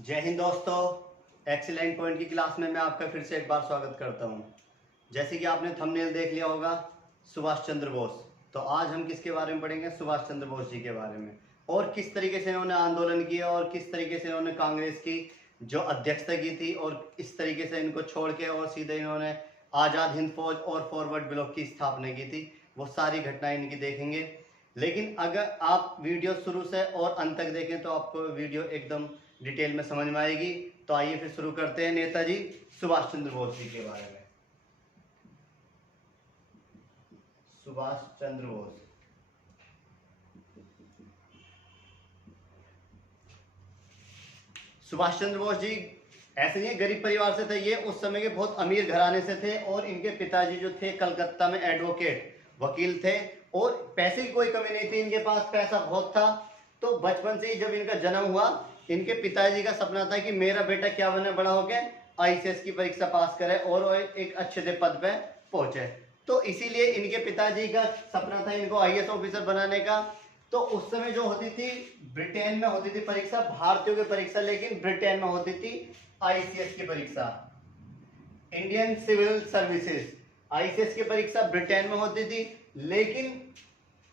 जय हिंद दोस्तों, excellent point की क्लास में मैं आपका फिर से एक बार स्वागत करता हूं। जैसे कि आपने थंबनेल देख लिया होगा, सुभाष चंद्र बोस। तो आज हम किसके बारे में पढ़ेंगे? सुभाष चंद्र बोस जी के बारे में, और किस तरीके से इन्होंने आंदोलन किया और किस तरीके से इन्होंने कांग्रेस की जो अध्यक्षता की थी और इस तरीके से इनको छोड़ के और सीधे इन्होंने आज़ाद हिंद फौज और फॉरवर्ड ब्लॉक की स्थापना की थी। वो सारी घटनाएं इनकी देखेंगे। लेकिन अगर आप वीडियो शुरू से और अंत तक देखें तो आपको वीडियो एकदम डिटेल में समझ में आएगी। तो आइए फिर शुरू करते हैं नेताजी सुभाष चंद्र बोस जी के बारे में। सुभाष चंद्र बोस सुभाष चंद्र बोस जी ऐसे नहीं गरीब परिवार से थे, ये उस समय के बहुत अमीर घराने से थे। और इनके पिताजी जो थे कलकत्ता में एडवोकेट वकील थे, और पैसे की कोई कमी नहीं थी, इनके पास पैसा बहुत था। तो बचपन से ही जब इनका जन्म हुआ, इनके पिताजी का सपना था कि मेरा बेटा क्या बने, बड़ा होके आईसीएस की परीक्षा पास करे और एक अच्छे से पद पे पहुंचे। तो इसीलिए इनके पिताजी का सपना था इनको आईएएस ऑफिसर बनाने का। तो उस समय जो होती थी ब्रिटेन में होती थी परीक्षा, भारतीयों की परीक्षा, लेकिन ब्रिटेन में होती थी आईसीएस की परीक्षा, इंडियन सिविल सर्विसेज। आईसीएस की परीक्षा ब्रिटेन में होती थी, लेकिन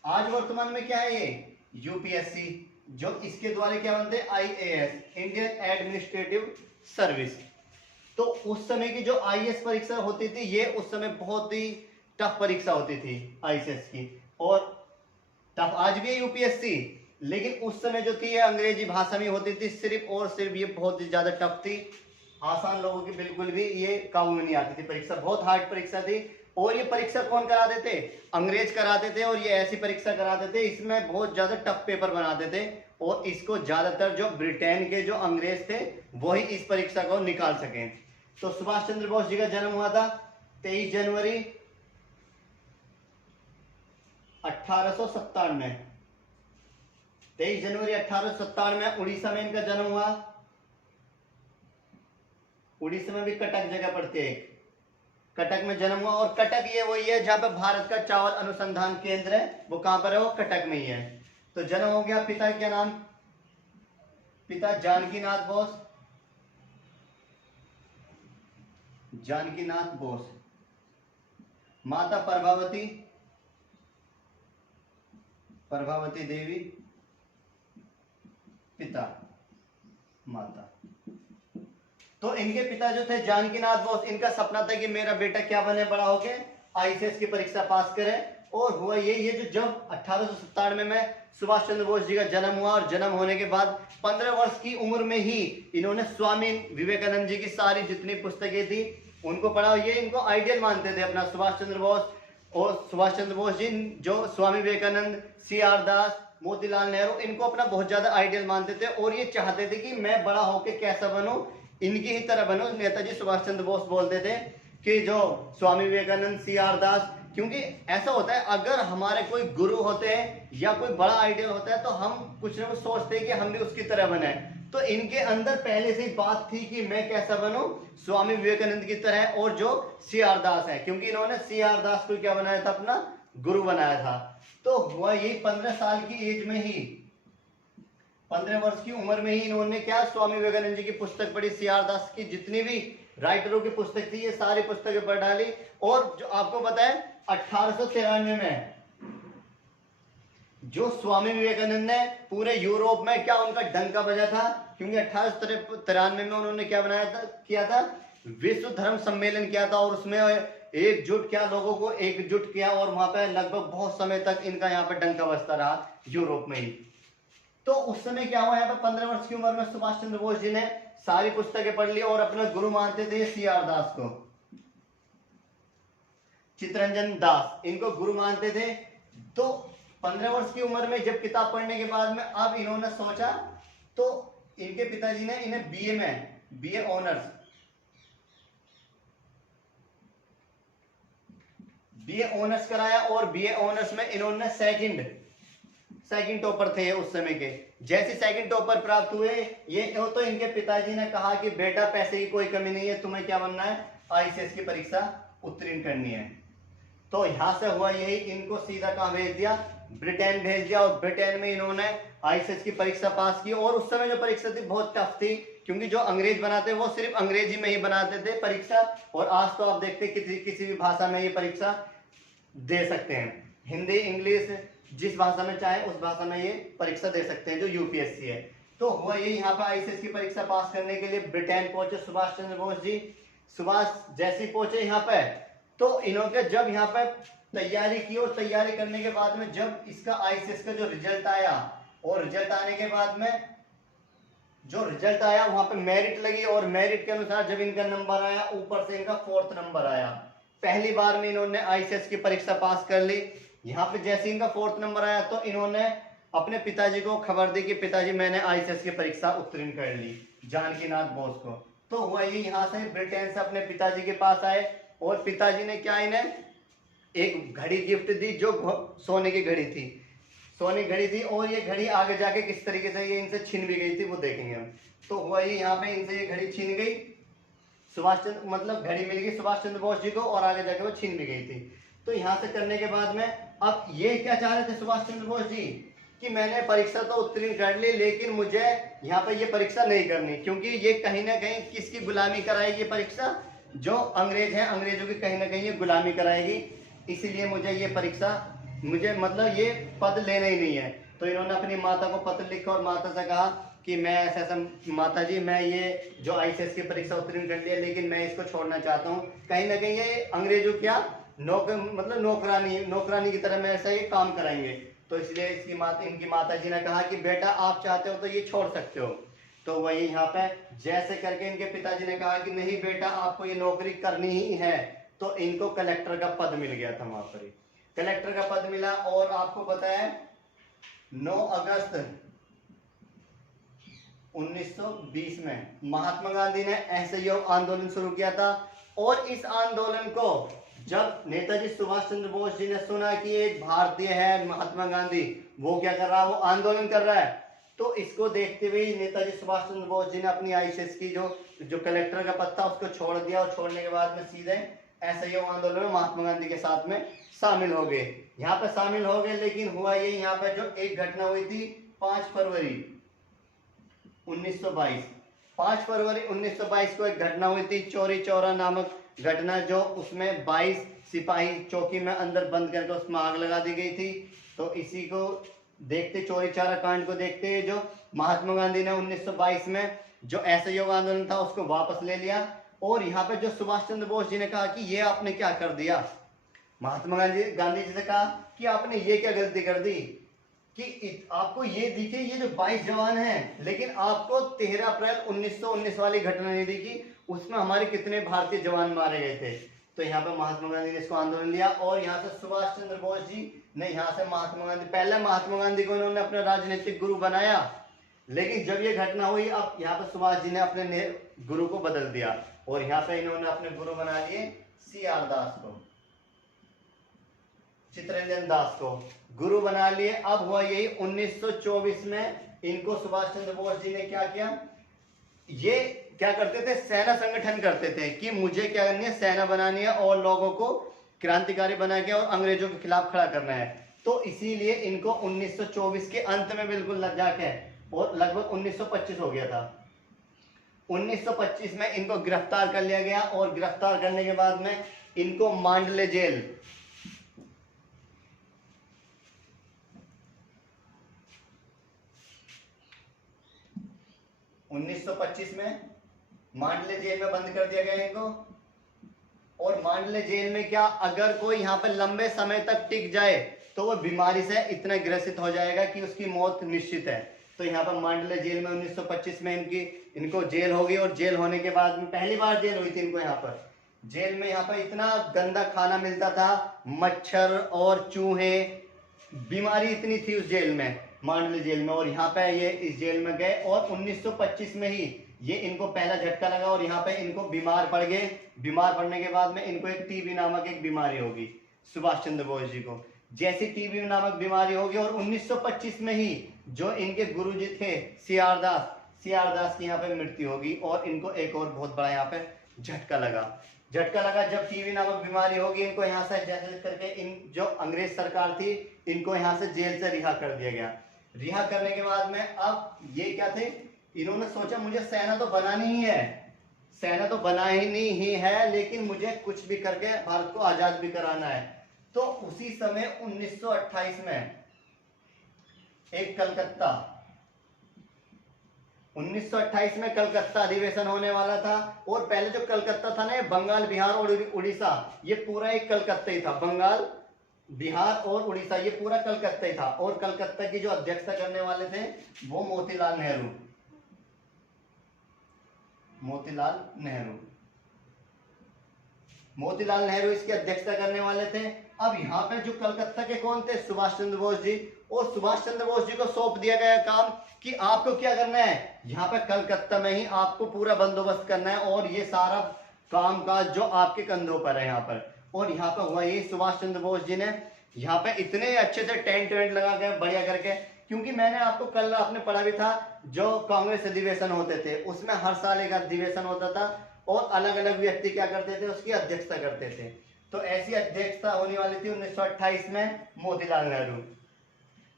आज वर्तमान में क्या है ये यूपीएससी, जो इसके द्वारा क्या बनते हैं आईएएस, इंडियन एडमिनिस्ट्रेटिव सर्विस। तो उस समय की जो आईएएस परीक्षा होती थी ये उस समय बहुत ही टफ परीक्षा होती थी आईसीएस की, और टफ आज भी है यूपीएससी, लेकिन उस समय जो थी ये अंग्रेजी भाषा में होती थी सिर्फ और सिर्फ। ये बहुत ही ज्यादा टफ थी, आसान लोगों की बिल्कुल भी ये काबू में नहीं आती थी। परीक्षा बहुत हार्ड परीक्षा थी। और ये परीक्षा कौन कराते थे? अंग्रेज कराते थे। और ये ऐसी परीक्षा कराते थे, इसमें बहुत ज्यादा टफ पेपर बनाते थे, और इसको ज्यादातर जो ब्रिटेन के जो अंग्रेज थे वही इस परीक्षा को निकाल सके। तो सुभाष चंद्र बोस जी का जन्म हुआ था 23 जनवरी 1897। 23 जनवरी 1897 में उड़ीसा में इनका जन्म हुआ। उड़ीसा में भी कटक जगह पड़ती है, कटक में जन्म हुआ। और कटक ये वही है जहां पर भारत का चावल अनुसंधान केंद्र है, वो कहां पर है? वो कटक में ही है। तो जन्म हो गया। पिता क्या नाम? पिता जानकीनाथ बोस, जानकीनाथ बोस। माता प्रभावती, प्रभावती देवी। पिता माता। तो इनके पिता जो थे जानकीनाथ बोस, इनका सपना था कि मेरा बेटा क्या बने, बड़ा होके आईसीएस की परीक्षा पास करे। और हुआ ये जो जब 1897 में सुभाष चंद्र बोस जी का जन्म हुआ, और जन्म होने के बाद 15 वर्ष की उम्र में ही इन्होंने स्वामी विवेकानंद जी की सारी जितनी पुस्तकें थी उनको पढ़ा। ये इनको आइडियल मानते थे अपना, सुभाष चंद्र बोस। और सुभाष चंद्र बोस जी जो स्वामी विवेकानंद, सीआर दास, मोतीलाल नेहरू, इनको अपना बहुत ज्यादा आइडियल मानते थे। और ये चाहते थे कि मैं बड़ा होके कैसा बनूं, इनकी ही तरह बनो। नेताजी सुभाष चंद्र बोस बोलते थे कि जो स्वामी विवेकानंद, सीआर दास, क्योंकि ऐसा होता है अगर हमारे कोई गुरु होते हैं या कोई बड़ा आइडियल होता है तो हम कुछ ना कुछ सोचते हैं कि हम भी उसकी तरह बने। तो इनके अंदर पहले से ही बात थी कि मैं कैसा बनूं, स्वामी विवेकानंद की तरह, और जो सीआर दास है, क्योंकि इन्होंने सीआर दास को क्या बनाया था? अपना गुरु बनाया था। तो हुआ यही 15 साल की एज में ही, 15 वर्ष की उम्र में ही इन्होंने क्या स्वामी विवेकानंद जी की पुस्तक पढ़ी, सीआर दास की जितनी भी राइटरों की पुस्तक थी ये सारी पुस्तकें पढ़ डाली। और जो आपको पता है 1893 में जो स्वामी विवेकानंद ने पूरे यूरोप में क्या उनका डंका बजा था, क्योंकि 1893 में उन्होंने क्या बनाया था, किया था, विश्व धर्म सम्मेलन किया था। और उसमें एकजुट क्या, लोगों को एकजुट किया, और वहां पे लगभग बहुत समय तक इनका यहाँ पे डंका बजता रहा यूरोप में ही। तो उस समय क्या हुआ, यहाँ पर 15 वर्ष की उम्र में सुभाष चंद्र बोस जी ने सारी पुस्तकें पढ़ ली और अपना गुरु मानते थे सीआर दास को, चित्तरंजन दास, इनको गुरु मानते थे। तो 15 वर्ष की उम्र में जब किताब पढ़ने के बाद में अब इन्होंने सोचा, तो इनके पिताजी ने इन्हें बीए ऑनर्स कराया। और बीए ऑनर्स में इन्होंने सेकंड टॉपर थे उस समय के। जैसे सेकंड टॉपर प्राप्त हुए ये, तो इनके पिताजी ने कहा कि बेटा पैसे की कोई कमी नहीं है, तुम्हें क्या बनना है, आईसीएस की परीक्षा उत्तीर्ण करनी है। तो यहां से हुआ यही, इनको सीधा कहां भेज दिया, ब्रिटेन भेज दिया। और ब्रिटेन में इन्होंने आईसीएस की परीक्षा पास की। और उस समय जो परीक्षा थी बहुत टफ थी, क्योंकि जो अंग्रेज बनाते वो सिर्फ अंग्रेजी में ही बनाते थे परीक्षा। और आज तो आप देखते किसी भी भाषा में ये परीक्षा दे सकते हैं, हिंदी इंग्लिश जिस भाषा में चाहे उस भाषा में ये परीक्षा दे सकते हैं जो यूपीएससी है। तो हुआ ये, यहाँ पर आईसीएस की परीक्षा पास करने के लिए ब्रिटेन पहुंचे सुभाष चंद्र बोस जी। सुभाष जैसे ही पहुंचे यहाँ पे, तो इन्होंने जब यहाँ पे तैयारी की, और तैयारी करने के बाद में जब इसका आईसीएस का जो रिजल्ट आया, और रिजल्ट आने के बाद में जो रिजल्ट आया वहां पे मेरिट लगी, और मेरिट के अनुसार जब इनका नंबर आया, ऊपर से इनका 4th नंबर आया। पहली बार में इन्होंने आईसीएस की परीक्षा पास कर ली। यहाँ पे जैसे इनका 4th नंबर आया तो इन्होंने अपने पिताजी को खबर दी कि पिताजी मैंने आईसीएस की परीक्षा उत्तीर्ण कर ली, जानकीनाथ बोस को। तो हुआ ये, यहाँ से ब्रिटेन से अपने पिताजी के पास आए, और पिताजी ने क्या इन्हें एक घड़ी गिफ्ट दी जो सोने की घड़ी थी, सोने की घड़ी थी। और ये घड़ी आगे जाके किस तरीके से ये इनसे छीन भी गई थी वो देखेंगे हम। तो हुआ ये, यहाँ पे इनसे ये घड़ी छीन गई, सुभाष चंद्र मतलब घड़ी मिल गई सुभाष चंद्र बोस जी को, और आगे जाके वो छीन भी गई थी। तो यहाँ से करने के बाद में अब ये क्या चाह रहे थे सुभाष चंद्र बोस जी, कि मैंने परीक्षा तो उत्तीर्ण कर ली, लेकिन मुझे यहाँ पे ये परीक्षा नहीं करनी, क्योंकि ये कहीं ना कहीं किसकी गुलामी कराएगी परीक्षा, जो अंग्रेज हैं अंग्रेजों की कहीं ना कहीं ये गुलामी कराएगी। इसीलिए मुझे ये परीक्षा, मुझे मतलब ये पद लेना ही नहीं है। तो इन्होंने अपनी माता को पत्र लिखा और माता से कहा कि मैं ऐसा माता जी, मैं ये जो आईसीएस की परीक्षा उत्तीर्ण कर लिया, लेकिन मैं इसको छोड़ना चाहता हूँ। कहीं ना कहीं ये अंग्रेजों क्या मतलब नौकरानी की तरह मेरे से ये काम कराएंगे। तो इसलिए इनकी माता जी ने कहा कि बेटा आप चाहते हो तो ये छोड़ सकते हो। तो वही यहाँ पे जैसे करके इनके पिताजी ने कहा कि नहीं बेटा आपको ये नौकरी करनी ही है। तो इनको कलेक्टर का पद मिल गया था, वहां पर कलेक्टर का पद मिला। और आपको पता है 9 अगस्त 1920 में महात्मा गांधी ने असहयोग आंदोलन शुरू किया था। और इस आंदोलन को जब नेताजी सुभाष चंद्र बोस जी ने सुना कि एक भारतीय है महात्मा गांधी, वो क्या कर रहा है, वो आंदोलन कर रहा है, तो इसको देखते हुए नेताजी सुभाष चंद्र बोस जी ने अपनी आईसीएस की जो कलेक्टर का पद था उसको छोड़ दिया, और छोड़ने के बाद में सीधे असहयोग आंदोलन में महात्मा गांधी के साथ में शामिल हो गए। यहाँ पे शामिल हो गए, लेकिन हुआ ये, यहाँ पे जो एक घटना हुई थी 5 फरवरी 1922, 5 फरवरी 1922 को एक घटना हुई थी चौरी चौरा नामक घटना, जो उसमें 22 सिपाही चौकी में अंदर बंद करके उसमें आग लगा दी गई थी। तो इसी को देखते, चौरी चौरा कांड को देखते हुए जो महात्मा गांधी ने 1922 में जो असहयोग आंदोलन था उसको वापस ले लिया। और यहाँ पे जो सुभाष चंद्र बोस जी ने कहा कि ये आपने क्या कर दिया, महात्मा गांधी जी से कहा कि आपने ये क्या गलती कर दी कि आपको ये दिखे ये जो 22 जवान हैं, लेकिन आपको 13 अप्रैल 1919 वाली घटना नहीं दिखी, उसमें हमारे कितने भारतीय जवान मारे गए थे। तो यहाँ पे महात्मा गांधी ने इसको आंदोलन लिया। और यहाँ से सुभाष चंद्र बोस जी ने यहाँ से महात्मा गांधी, पहले महात्मा गांधी को इन्होंने अपना राजनीतिक गुरु बनाया, लेकिन जब ये घटना हुई अब यहाँ पे सुभाष जी ने अपने गुरु को बदल दिया, और यहाँ पे इन्होंने अपने गुरु बना लिए CR दास को, चित्तरंजन दास को गुरु बना लिए। अब हुआ यही 1924 में इनको सुभाष चंद्र बोस जी ने क्या किया, ये क्या करते थे, सेना संगठन करते थे कि मुझे क्या करनी है, सेना बनानी है और लोगों को क्रांतिकारी बना के और अंग्रेजों के खिलाफ खड़ा करना है। तो इसीलिए इनको 1924 के अंत में बिल्कुल लग जाके, और लगभग 1925 हो गया था, 1925 में इनको गिरफ्तार कर लिया गया। और गिरफ्तार करने के बाद में इनको मांडले जेल, में मांडले जेल में बंद कर दिया गया इनको। और मांडले जेल में क्या, अगर कोई यहाँ पे लंबे समय तक टिक जाए तो वो बीमारी से इतना ग्रसित हो जाएगा कि उसकी मौत निश्चित है। तो यहाँ पर मांडले जेल में 1925 में इनको जेल हो गई। और जेल होने के बाद में पहली बार जेल हुई थी इनको, यहाँ पर जेल में यहाँ पर इतना गंदा खाना मिलता था, मच्छर और चूहे, बीमारी इतनी थी उस जेल में, मांडले जेल में। और यहाँ पे ये इस जेल में गए और 1925 में ही ये इनको पहला झटका लगा और यहाँ पे इनको बीमार पड़ गए। बीमार पड़ने के बाद में इनको एक टीबी नामक एक बीमारी होगी सुभाष चंद्र बोस जी को। जैसी टीबी नामक बीमारी होगी और 1925 में ही जो इनके गुरुजी थे CR दास की यहाँ पे मृत्यु होगी। और इनको एक और बहुत बड़ा यहाँ पे झटका लगा जब टीबी नामक बीमारी होगी, इनको यहाँ से जैसे करके इन जो अंग्रेज सरकार थी इनको यहाँ से जेल से रिहा कर दिया गया। रिहा करने के बाद में अब ये क्या थे, इन्होंने सोचा मुझे सेना तो बनानी ही है, सेना तो बनानी ही है, लेकिन मुझे कुछ भी करके भारत को आजाद भी कराना है। तो उसी समय 1928 में एक कलकत्ता 1928 में कलकत्ता अधिवेशन होने वाला था। और पहले जो कलकत्ता था ना, बंगाल, बिहार और उड़ीसा, ये पूरा एक कलकत्ता ही था। बंगाल, बिहार और उड़ीसा ये पूरा कलकत्ता ही था। और कलकत्ता की जो अध्यक्षता करने वाले थे वो मोतीलाल नेहरू, मोतीलाल नेहरू, मोतीलाल नेहरू इसकी अध्यक्षता करने वाले थे। अब यहाँ पे जो कलकत्ता के कौन थे, सुभाष चंद्र बोस जी। और सुभाष चंद्र बोस जी को सौंप दिया गया काम कि आपको क्या करना है, यहाँ पे कलकत्ता में ही आपको पूरा बंदोबस्त करना है, और ये सारा काम काज जो आपके कंधों पर है यहाँ पर। और यहाँ पे हुआ ये, सुभाष चंद्र बोस जी ने यहाँ पे इतने अच्छे से टेंट वेंट लगा के बढ़िया करके, क्योंकि मैंने आपको कल आपने पढ़ा भी था, जो कांग्रेस अधिवेशन होते थे उसमें हर साल एक अधिवेशन होता था और अलग अलग व्यक्ति क्या करते थे, उसकी अध्यक्षता करते थे। तो ऐसी अध्यक्षता होने वाली थी 1928 में मोतीलाल नेहरू।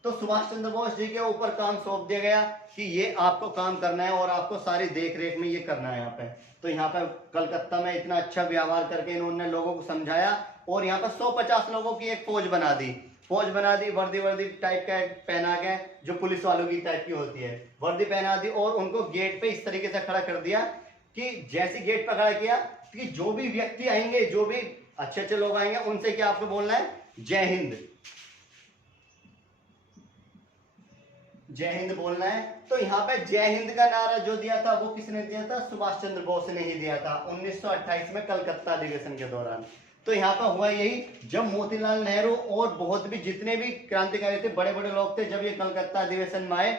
तो सुभाष चंद्र बोस जी के ऊपर काम सौंप दिया गया कि ये आपको काम करना है और आपको सारी देख रेख में ये करना है यहाँ पे। तो यहाँ पे कलकत्ता में इतना अच्छा व्यवहार करके इन्होंने लोगों को समझाया, और यहाँ पे 150 लोगों की एक फौज बना दी, वर्दी टाइप का पहना के, जो पुलिस वालों की टाइप की होती है, वर्दी पहना दी। और उनको गेट पे इस तरीके से खड़ा कर दिया कि जैसे गेट पर खड़ा किया कि जो भी व्यक्ति आएंगे, जो भी अच्छे अच्छे लोग आएंगे, उनसे क्या आपको बोलना है, जय हिंद, जय हिंद बोलना है। तो यहाँ पे जय हिंद का नारा जो दिया था वो किसने दिया था, सुभाष चंद्र बोस ने ही दिया था 1928 में कलकत्ता अधिवेशन के दौरान। तो यहाँ पर हुआ यही, जब मोतीलाल नेहरू और बहुत भी जितने भी क्रांतिकारी थे, बड़े बड़े लोग थे, जब ये कलकत्ता अधिवेशन में आए,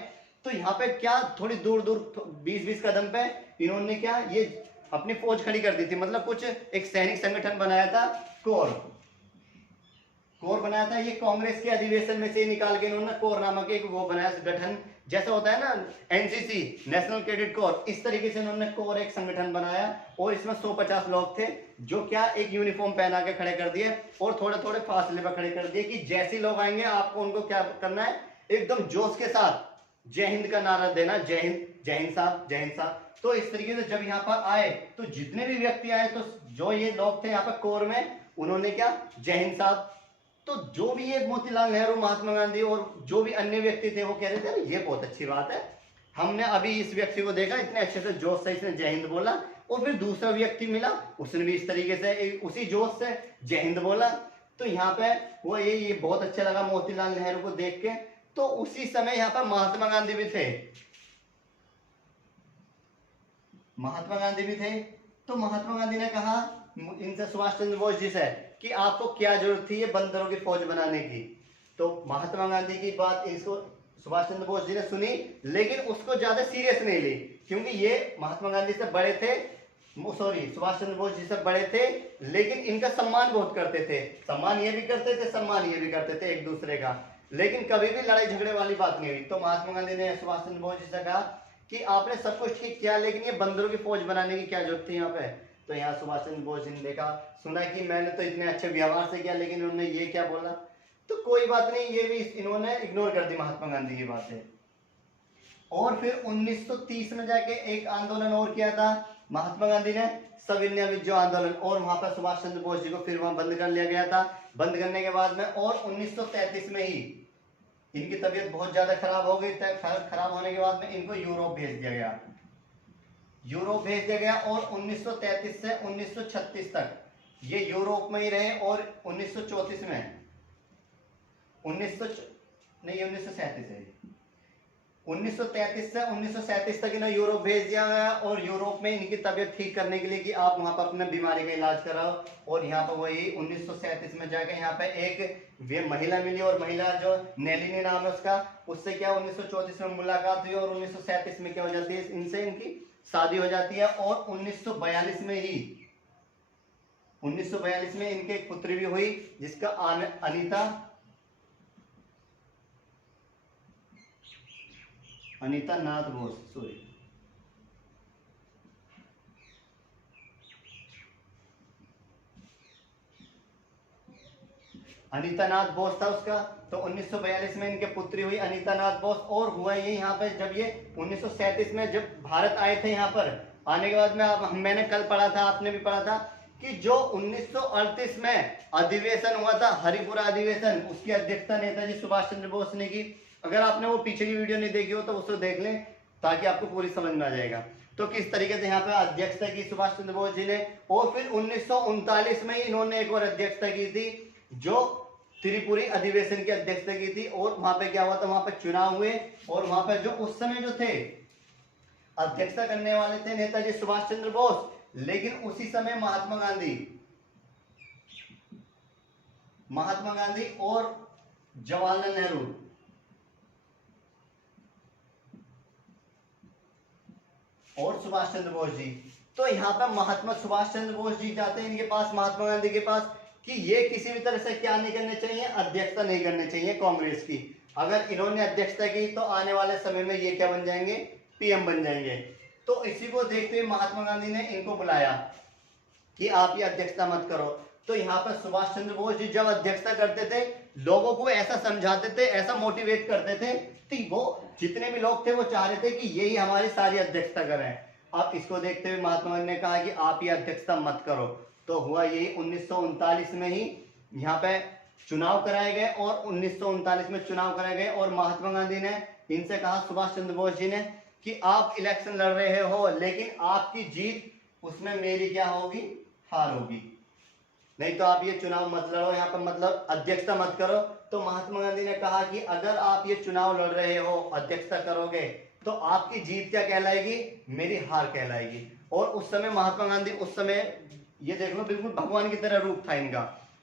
तो यहाँ पे क्या थोड़ी दूर दूर 20-20 कदम पे इन्होंने क्या ये अपनी फौज खड़ी कर दी थी। मतलब कुछ एक सैनिक संगठन बनाया था, कोर बनाया था। ये कांग्रेस के अधिवेशन में से निकाल के इन्होंने कोर नामक एक वो बनाया गठन, जैसा होता है ना एनसीसी, नेशनल कैडेट कोर, इस तरीके से इन्होंने कोर एक संगठन बनाया। और इसमें 150 लोग थे जो क्या एक यूनिफॉर्म पहना के खड़े कर दिए और थोड़े थोड़े फासले पर खड़े कर दिए कि जैसे लोग आएंगे आपको उनको क्या करना है, एकदम जोश के साथ जय हिंद का नारा देना, जय हिंद, जय हिंद साहब, जय हिंद साहब। तो इस तरीके से जब यहाँ पर आए तो जितने भी व्यक्ति आए, तो जो ये लोग थे यहाँ पर कोर में, उन्होंने क्या जय हिंद साहब। तो जो भी ये मोतीलाल नेहरू, महात्मा गांधी और जो भी अन्य व्यक्ति थे वो कह रहे थे ये बहुत अच्छी बात है, हमने अभी इस व्यक्ति को देखा इतने अच्छे से जोश से इसने जय हिंद बोला। और फिर दूसरा व्यक्ति मिला, उसने भी इस तरीके से उसी जोश से जय हिंद बोला। तो यहाँ पे वो ये बहुत अच्छा लगा मोतीलाल नेहरू को देख के। तो उसी समय यहाँ पर महात्मा गांधी भी थे, महात्मा गांधी भी थे। तो महात्मा गांधी ने कहा इनसे, सुभाष चंद्र बोस जी से, कि आपको क्या जरूरत थी ये बंदरों की फौज बनाने की। तो महात्मा गांधी की बात इसको सुभाष चंद्र बोस जी ने सुनी, लेकिन उसको ज्यादा सीरियस नहीं ली, क्योंकि ये महात्मा गांधी से बड़े थे, सुभाष चंद्र बोस जी से बड़े थे, लेकिन इनका सम्मान बहुत करते थे। सम्मान ये भी करते थे, सम्मान ये भी करते थे एक दूसरे का, लेकिन कभी भी लड़ाई झगड़े वाली बात नहीं हुई। तो महात्मा गांधी ने सुभाष चंद्र बोस जी से कहा कि आपने सब कुछ ठीक किया, लेकिन ये बंदरों की फौज बनाने की क्या जरूरत थी यहाँ पे। तो यहाँ सुभाष चंद्र बोस जी ने देखा, सुना कि मैंने तो इतने अच्छे व्यवहार से किया, लेकिन उन्होंने ये क्या बोला। तो कोई बात नहीं, ये भी इन्होंने इग्नोर कर दी महात्मा गांधी की बातें। और फिर 1930 में जाके एक आंदोलन और किया था महात्मा गांधी ने, सविनय विद्रोह आंदोलन, और वहां पर सुभाष चंद्र बोस जी को फिर वहां बंद कर लिया गया था। बंद करने के बाद में और 1933 में ही इनकी तबीयत बहुत ज्यादा खराब हो गई। खराब होने के बाद में इनको यूरोप भेज दिया गया, यूरोप भेज दिया गया। और 1933 से 1936 तक ये यूरोप में ही रहे। और 1934 में 1933 से 1937 तक इन्हें यूरोप भेज दिया गया। और यूरोप में इनकी तबीयत ठीक करने के लिए कि आप वहां पर अपने बीमारी का इलाज कराओ। और यहाँ पर वही 1937 में जाकर यहाँ पे एक महिला मिली, और महिला जो नेलिनी नाम है उसका, उससे क्या 1934 में मुलाकात हुई, और 1937 में क्या हो जाती है, इनसे इनकी शादी हो जाती है। और 1942 में ही 1942 में इनके एक पुत्री भी हुई, जिसका अनीता नाथ बोस, सॉरी, अनीता नाथ बोस था उसका। तो 1942 में इनके पुत्री हुई अनीता नाथ बोस। और हुआ ये यहाँ पे जब ये 1937 में जब भारत आए थे यहाँ पर, आने के बाद में मैंने कल पढ़ा था, आपने भी पढ़ा था कि जो 1938 में अधिवेशन हुआ था, हरिपुरा अधिवेशन, उसकी अध्यक्षता नेताजी सुभाष चंद्र बोस ने की। अगर आपने वो पीछे की वीडियो नहीं देखी हो तो उसको देख लें ताकि आपको पूरी समझ में आ जाएगा। तो किस तरीके से यहाँ पे अध्यक्षता की सुभाष चंद्र बोस जी ने। और फिर 1939 में इन्होंने एक और अध्यक्षता की थी, जो त्रिपुरी अधिवेशन की अध्यक्षता की थी। और वहां पे क्या हुआ था, वहां पे चुनाव हुए और वहां पे जो उस समय जो थे अध्यक्षता करने वाले थे नेताजी सुभाष चंद्र बोस, लेकिन उसी समय महात्मा गांधी और जवाहरलाल नेहरू और सुभाष चंद्र बोस जी। तो यहाँ पर महात्मा सुभाष चंद्र बोस जी जाते हैं इनके पास, महात्मा गांधी के पास, कि ये किसी भी तरह से क्या नहीं करने चाहिए, अध्यक्षता नहीं करनी चाहिए कांग्रेस की। अगर इन्होंने अध्यक्षता की तो आने वाले समय में ये क्या बन जाएंगे, पीएम बन जाएंगे। तो इसी को देखते हुए महात्मा गांधी ने इनको बुलाया कि आप ये अध्यक्षता मत करो। तो यहाँ पर सुभाष चंद्र बोस जी जब अध्यक्षता करते थे, लोगों को ऐसा समझाते थे, ऐसा मोटिवेट करते थे कि वो जितने भी लोग थे वो चाह रहे थे कि यही हमारी सारी अध्यक्षता करें। अब इसको देखते हुए महात्मा गांधी ने कहा कि आप ये अध्यक्षता मत करो। तो हुआ यही 1939 में ही यहाँ पे चुनाव कराए गए और 1939 में चुनाव कराए गए और महात्मा गांधी ने इनसे कहा, सुभाष चंद्र बोस जी ने, कि आप इलेक्शन लड़ रहे हो लेकिन आपकी जीत उसमें मेरी क्या होगी, हार होगी, नहीं तो आप ये चुनाव मत लड़ो, यहाँ पर मतलब अध्यक्षता मत करो। तो महात्मा गांधी ने कहा कि अगर आप ये चुनाव लड़ रहे हो, अध्यक्षता करोगे, तो आपकी जीत क्या कहलाएगी, मेरी हार कहलाएगी। और उस समय महात्मा गांधी, उस समय ये देख लो बिल्कुल भगवान की तरह रूप था इनका,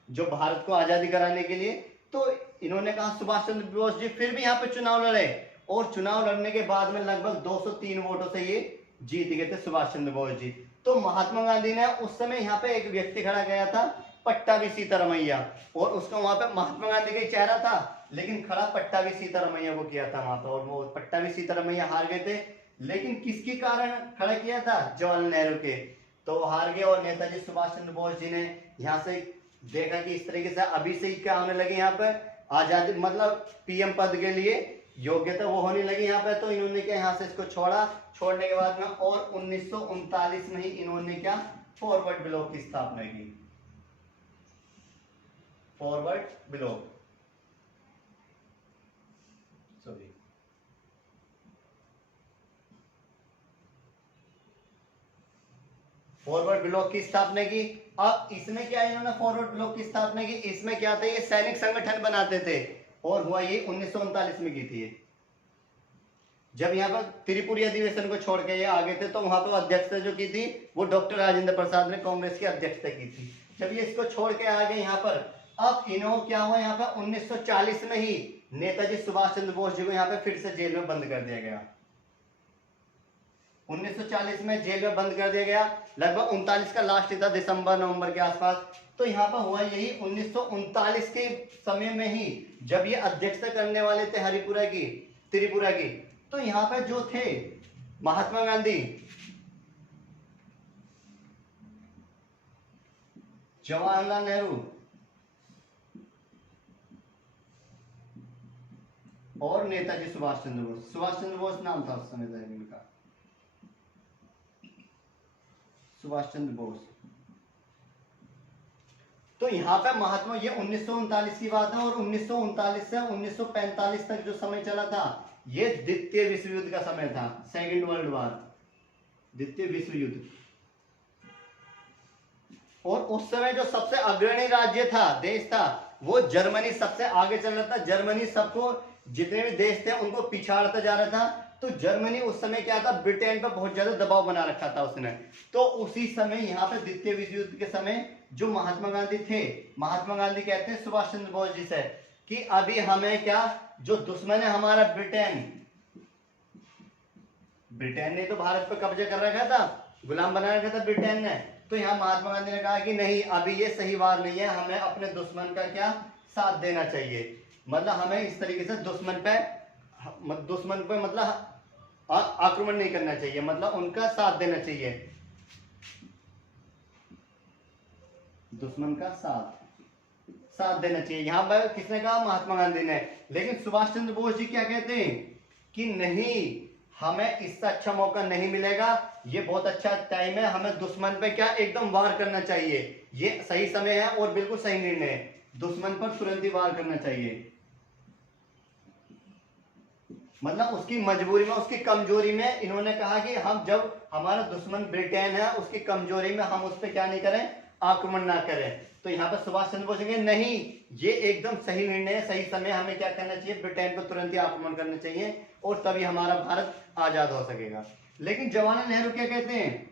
जो भारत को आजादी कराने के लिए। तो इन्होंने कहा, सुभाष चंद्र बोस जी फिर भी यहाँ पे चुनाव लड़े और चुनाव लड़ने के बाद में लगभग 203 वोटों से ये जीत गए थे सुभाष चंद्र बोस जी। तो महात्मा गांधी ने उस समय यहाँ पे एक व्यक्ति खड़ा गया था, पट्टाभी सीतारमैया, और उसका वहां पे महात्मा गांधी का चेहरा था लेकिन खड़ा पट्टाभी सीतारमैया को किया था वहां पे। और वो पट्टाभी सीतारमैया हार गए थे, लेकिन किसके कारण खड़ा किया था, जवाहरलाल नेहरू के। तो हार गए और नेताजी सुभाष चंद्र बोस जी ने यहाँ से देखा कि इस तरीके से अभी से ही क्या होने लगे, यहाँ पे आजादी मतलब पीएम पद के लिए योग्यता वो होने लगी यहाँ पे। तो इन्होंने क्या यहाँ से इसको छोड़ा, छोड़ने के बाद में और 1939 में ही इन्होंने क्या, फॉरवर्ड ब्लॉक की स्थापना की, forward block, sorry forward block की स्थापना की। अब इसमें क्या इन्होंने फॉरवर्ड ब्लॉक की स्थापना की, इसमें क्या था, ये सैनिक संगठन बनाते थे। और हुआ ये 1939 में की थी ये। जब यहाँ पर त्रिपुरी अधिवेशन को छोड़ के ये आगे थे, तो वहां पर अध्यक्षता जो की थी वो डॉक्टर राजेंद्र प्रसाद ने कांग्रेस की अध्यक्षता की थी। जब ये इसको छोड़ के आ गए यहाँ पर, अब इन्हों क्या हुआ, यहाँ पर 1940 में ही नेताजी सुभाष चंद्र बोस जी को यहाँ पे फिर से जेल में बंद कर दिया गया। 1940 में जेल में बंद कर दिया गया, लगभग 39 का लास्ट था, दिसंबर नवंबर के आसपास। तो यहाँ पर हुआ यही 1939 के समय में ही, जब ये अध्यक्षता करने वाले थे हरिपुरा की, त्रिपुरा की, तो यहाँ पर जो थे महात्मा गांधी, जवाहरलाल नेहरू और नेताजी सुभाष चंद्र बोस, सुभाष चंद्र बोस नाम था उस समय था इनका, सुभाष चंद्र बोस। तो यहाँ पे महात्मा, ये 1939 की बात है, और 1939 से 1945 तक जो समय चला था, ये द्वितीय विश्व युद्ध का समय था, सेकेंड वर्ल्ड वॉर, द्वितीय विश्व युद्ध। और उस समय जो सबसे अग्रणी राज्य था, देश था, वो जर्मनी सबसे आगे चल रहा था। जर्मनी सबको, जितने भी देश थे उनको पिछाड़ता जा रहा था। तो जर्मनी उस समय क्या था, ब्रिटेन पर बहुत ज्यादा दबाव बना रखा था उसने। तो उसी समय यहाँ पे द्वितीय विश्व युद्ध के समय जो महात्मा गांधी थे, महात्मा गांधी कहते हैं सुभाष चंद्र बोस जी से कि अभी हमें क्या, जो दुश्मन है हमारा ब्रिटेन, ब्रिटेन ने तो भारत पर कब्जा कर रखा था, गुलाम बना रखा था ब्रिटेन ने। तो यहाँ महात्मा गांधी ने कहा कि नहीं, अभी ये सही बात नहीं है, हमें अपने दुश्मन का क्या, साथ देना चाहिए। मतलब हमें इस तरीके से दुश्मन पे मतलब आक्रमण नहीं करना चाहिए, मतलब उनका साथ देना चाहिए, दुश्मन का साथ देना चाहिए। यहाँ पर किसने कहा? महात्मा गांधी ने। लेकिन सुभाष चंद्र बोस जी क्या कहते हैं कि नहीं, हमें इससे अच्छा मौका नहीं मिलेगा, ये बहुत अच्छा टाइम है, हमें दुश्मन पे क्या एकदम वार करना चाहिए, ये सही समय है और बिल्कुल सही निर्णय है, दुश्मन पर तुरंत ही वार करना चाहिए। मतलब उसकी मजबूरी में, उसकी कमजोरी में इन्होंने कहा कि हम, जब हमारा दुश्मन ब्रिटेन है, उसकी कमजोरी में हम उस पर क्या नहीं करें, आक्रमण ना करें। तो यहाँ पर सुभाष चंद्र बोस नहीं, ये एकदम सही निर्णय है, सही समय, हमें क्या करना चाहिए, ब्रिटेन पर तुरंत ही आक्रमण करना चाहिए और तभी हमारा भारत आजाद हो सकेगा। लेकिन जवाहरलाल नेहरू क्या कहते हैं?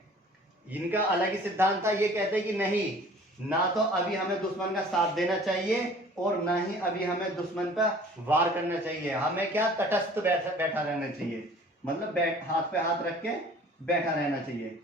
इनका अलग ही सिद्धांत था। ये कहते हैं कि नहीं, ना तो अभी हमें दुश्मन का साथ देना चाहिए और ना ही अभी हमें दुश्मन पर वार करना चाहिए, हमें क्या तटस्थ बैठा रहना चाहिए, मतलब हाथ पे हाथ रख के बैठा रहना चाहिए,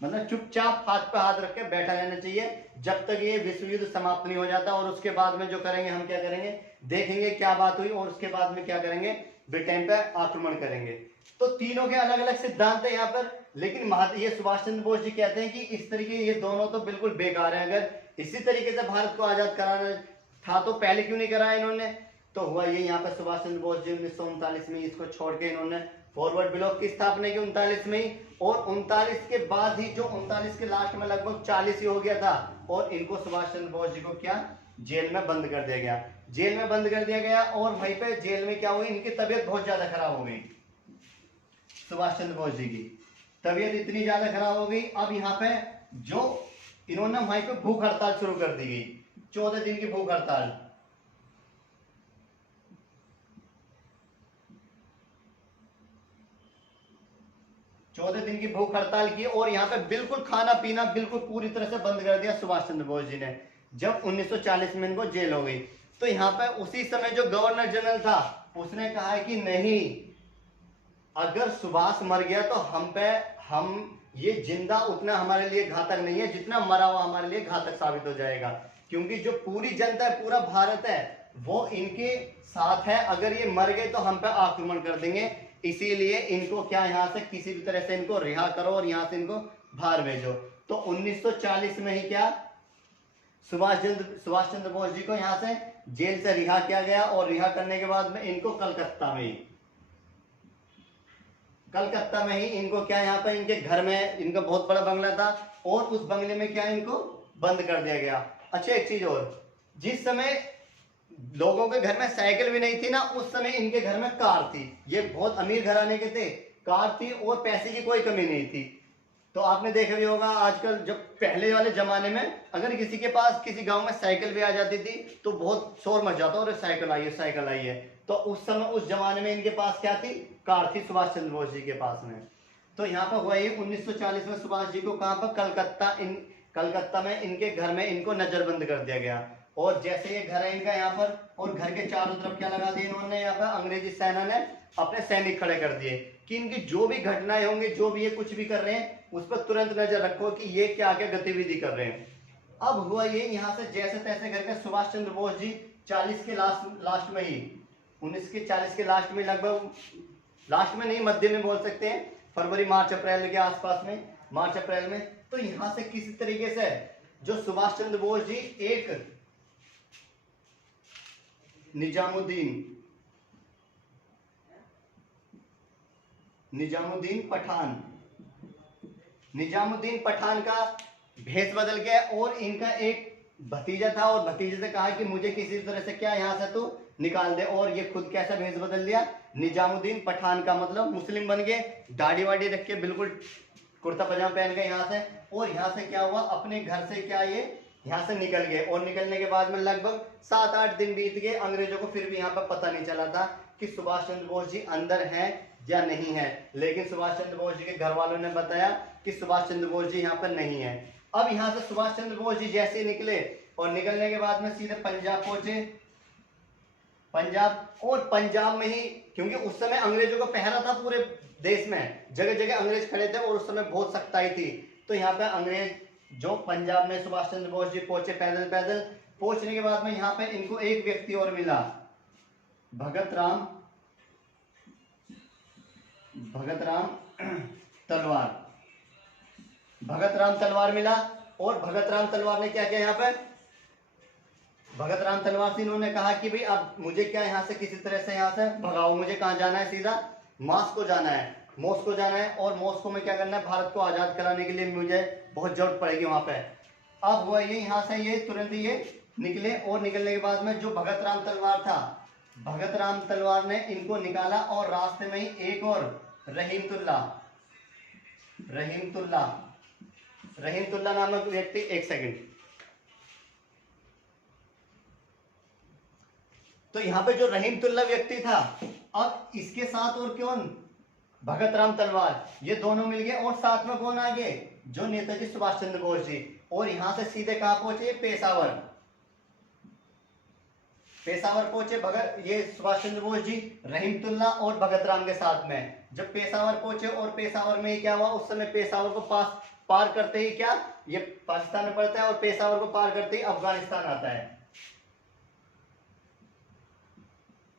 मतलब चुपचाप हाथ पे हाथ रख के बैठा रहना चाहिए जब तक ये विश्व युद्ध समाप्त नहीं हो जाता। और उसके बाद में जो करेंगे, हम क्या करेंगे, देखेंगे क्या बात हुई और उसके बाद में क्या करेंगे, ब्रिटेन पे आक्रमण करेंगे। तो तीनों के अलग अलग सिद्धांत है यहाँ पर। लेकिन ये सुभाष चंद्र बोस जी कहते हैं कि इस तरीके ये दोनों तो बिल्कुल बेकार है, अगर इसी तरीके से भारत को आजाद कराना था तो पहले क्यों नहीं कराया इन्होंने। तो हुआ ये, यहाँ पर सुभाष चंद्र बोस जी 1939 में इसको छोड़ के इन्होंने फॉरवर्ड ब्लॉक की स्थापना की 39 में ही, और 39 के बाद ही, जो 39 के लास्ट में लगभग 40 ही हो गया था, और इनको सुभाष चंद्र बोस जी को क्या, जेल में बंद कर दिया गया। जेल में बंद कर दिया गया और वहीं पे जेल में क्या हुई, इनकी तबीयत बहुत ज्यादा खराब हो गई। सुभाष चंद्र बोस जी की तबीयत इतनी ज्यादा खराब हो गई, अब यहाँ पे जो इन्होंने वहीं पे भूख हड़ताल शुरू कर दी गई, 14 दिन की भूख हड़ताल। चौदह दिन की भूख हड़ताल की और यहाँ पे बिल्कुल खाना पीना बिल्कुल पूरी तरह से बंद कर दिया सुभाष चंद्र बोस जी ने, जब 1940 में इनको जेल हो गई। तो यहाँ पे उसी समय जो गवर्नर जनरल था उसने कहा है कि नहीं, अगर सुभाष मर गया तो हम ये जिंदा उतना हमारे लिए घातक नहीं है जितना मरा हुआ हमारे लिए घातक साबित हो जाएगा, क्योंकि जो पूरी जनता है, पूरा भारत है, वो इनके साथ है, अगर ये मर गए तो हम पे आक्रमण कर देंगे, इसीलिए इनको क्या, यहाँ से किसी भी तरह से इनको रिहा करो और यहाँ से इनको बाहर भेजो। तो 1940 में ही क्या, सुभाष चंद्र बोस जी को यहाँ से जेल से रिहा किया गया, और रिहा करने के बाद में इनको कलकत्ता में ही इनको क्या, यहाँ पे इनके घर में, इनका बहुत बड़ा बंगला था और उस बंगले में क्या, इनको बंद कर दिया गया। अच्छा, एक चीज और, जिस समय लोगों के घर में साइकिल भी नहीं थी ना, उस समय इनके घर में कार थी। ये बहुत अमीर घराने के थे, कार थी और पैसे की कोई कमी नहीं थी। तो आपने देखा भी होगा आजकल, जब पहले वाले जमाने में अगर किसी के पास किसी गांव में साइकिल भी आ जाती थी तो बहुत शोर मच जाता, और साइकिल आई है, साइकिल आई है। तो उस समय, उस जमाने में इनके पास क्या थी, कार थी सुभाष चंद्र बोस जी के पास में। तो यहाँ पर हुआ ये 1940 में सुभाष जी को कहाँ पर, कलकत्ता में इनके घर में इनको नजरबंद कर दिया गया। और जैसे ये घर है इनका यहाँ पर, और घर के चारों तरफ क्या लगा दिए इन्होंने, यहाँ पर अंग्रेजी सेना ने अपने सैनिक खड़े कर दिए कि इनकी जो भी घटनाएं होंगी, जो भी ये कुछ भी कर रहे हैं, उस पर तुरंत नजर रखो कि ये क्या क्या गतिविधि कर रहे हैं। अब हुआ ये, यहाँ से जैसे तैसे करके सुभाष चंद्र बोस जी 40 के लास्ट में ही, 19 के 40 के लास्ट में, लगभग लास्ट में नहीं, मध्य में बोल सकते हैं, फरवरी मार्च अप्रैल के आसपास में, मार्च अप्रैल में। तो यहाँ से किसी तरीके से जो सुभाष चंद्र बोस जी एक निजामुद्दीन पठान का भेष बदल गया, और इनका एक भतीजा था, और भतीजे से कहा कि मुझे किसी तरह से क्या यहाँ से तू निकाल दे, और ये खुद कैसा भेष बदल दिया, निजामुद्दीन पठान का, मतलब मुस्लिम बन गए, दाढ़ी वाड़ी रख के बिल्कुल कुर्ता पजामा पहन गए यहाँ से। और यहाँ से क्या हुआ, अपने घर से क्या, ये यहाँ से निकल गए, और निकलने के बाद में लगभग 7-8 दिन बीत गए, अंग्रेजों को फिर भी यहाँ पर पता नहीं चला था कि सुभाष चंद्र बोस जी अंदर हैं या नहीं है। लेकिन सुभाष चंद्र बोस जी के घर वालों ने बताया कि सुभाष चंद्र बोस जी यहाँ पर नहीं है। अब यहाँ से सुभाष चंद्र बोस जी जैसे निकले, और निकलने के बाद में सीधे पंजाब पहुंचे, और पंजाब में ही, क्योंकि उस समय अंग्रेजों का पहरा था पूरे देश में, जगह जगह अंग्रेज खड़े थे और उस समय बहुत सख्ताई थी। तो यहाँ पे अंग्रेज जो पंजाब में सुभाष चंद्र बोस जी पहुंचे, पैदल पहुंचने के बाद में यहाँ पे इनको एक व्यक्ति और मिला, भगत राम तलवार मिला। और भगत राम तलवार ने क्या किया, यहाँ पे भगत राम तलवार से इन्होंने कहा कि भाई अब मुझे क्या यहाँ से किसी तरह से यहाँ से भगाओ, मुझे कहाँ जाना है, सीधा मॉस्को जाना है, मॉस्को जाना है। और मॉस्को में क्या करना है, भारत को आजाद कराने के लिए मुझे बहुत जरूरत पड़ेगी वहां पे। अब हुआ ये यहाँ से ये तुरंत ये निकले, और निकलने के बाद में जो भगत राम तलवार था, भगत राम तलवार ने इनको निकाला, और रास्ते में ही एक और रहीमतुल्ला नामक व्यक्ति, एक सेकंड, तो यहाँ पे जो रहीमतुल्ला व्यक्ति था, अब इसके साथ और कौन, भगत राम तलवार, ये दोनों मिल गए, और साथ में कौन आगे, जो नेताजी सुभाष चंद्र बोस जी। और यहां से सीधे कहां पहुंचे, पेशावर पहुंचे भगत ये सुभाष चंद्र बोस जी, रहीमतुल्ला और भगत राम के साथ में। जब पेशावर पहुंचे, और पेशावर में ही क्या हुआ, उस समय पेशावर को पार करते ही क्या, ये पाकिस्तान में पड़ता है, और पेशावर को पार करते ही अफगानिस्तान आता है,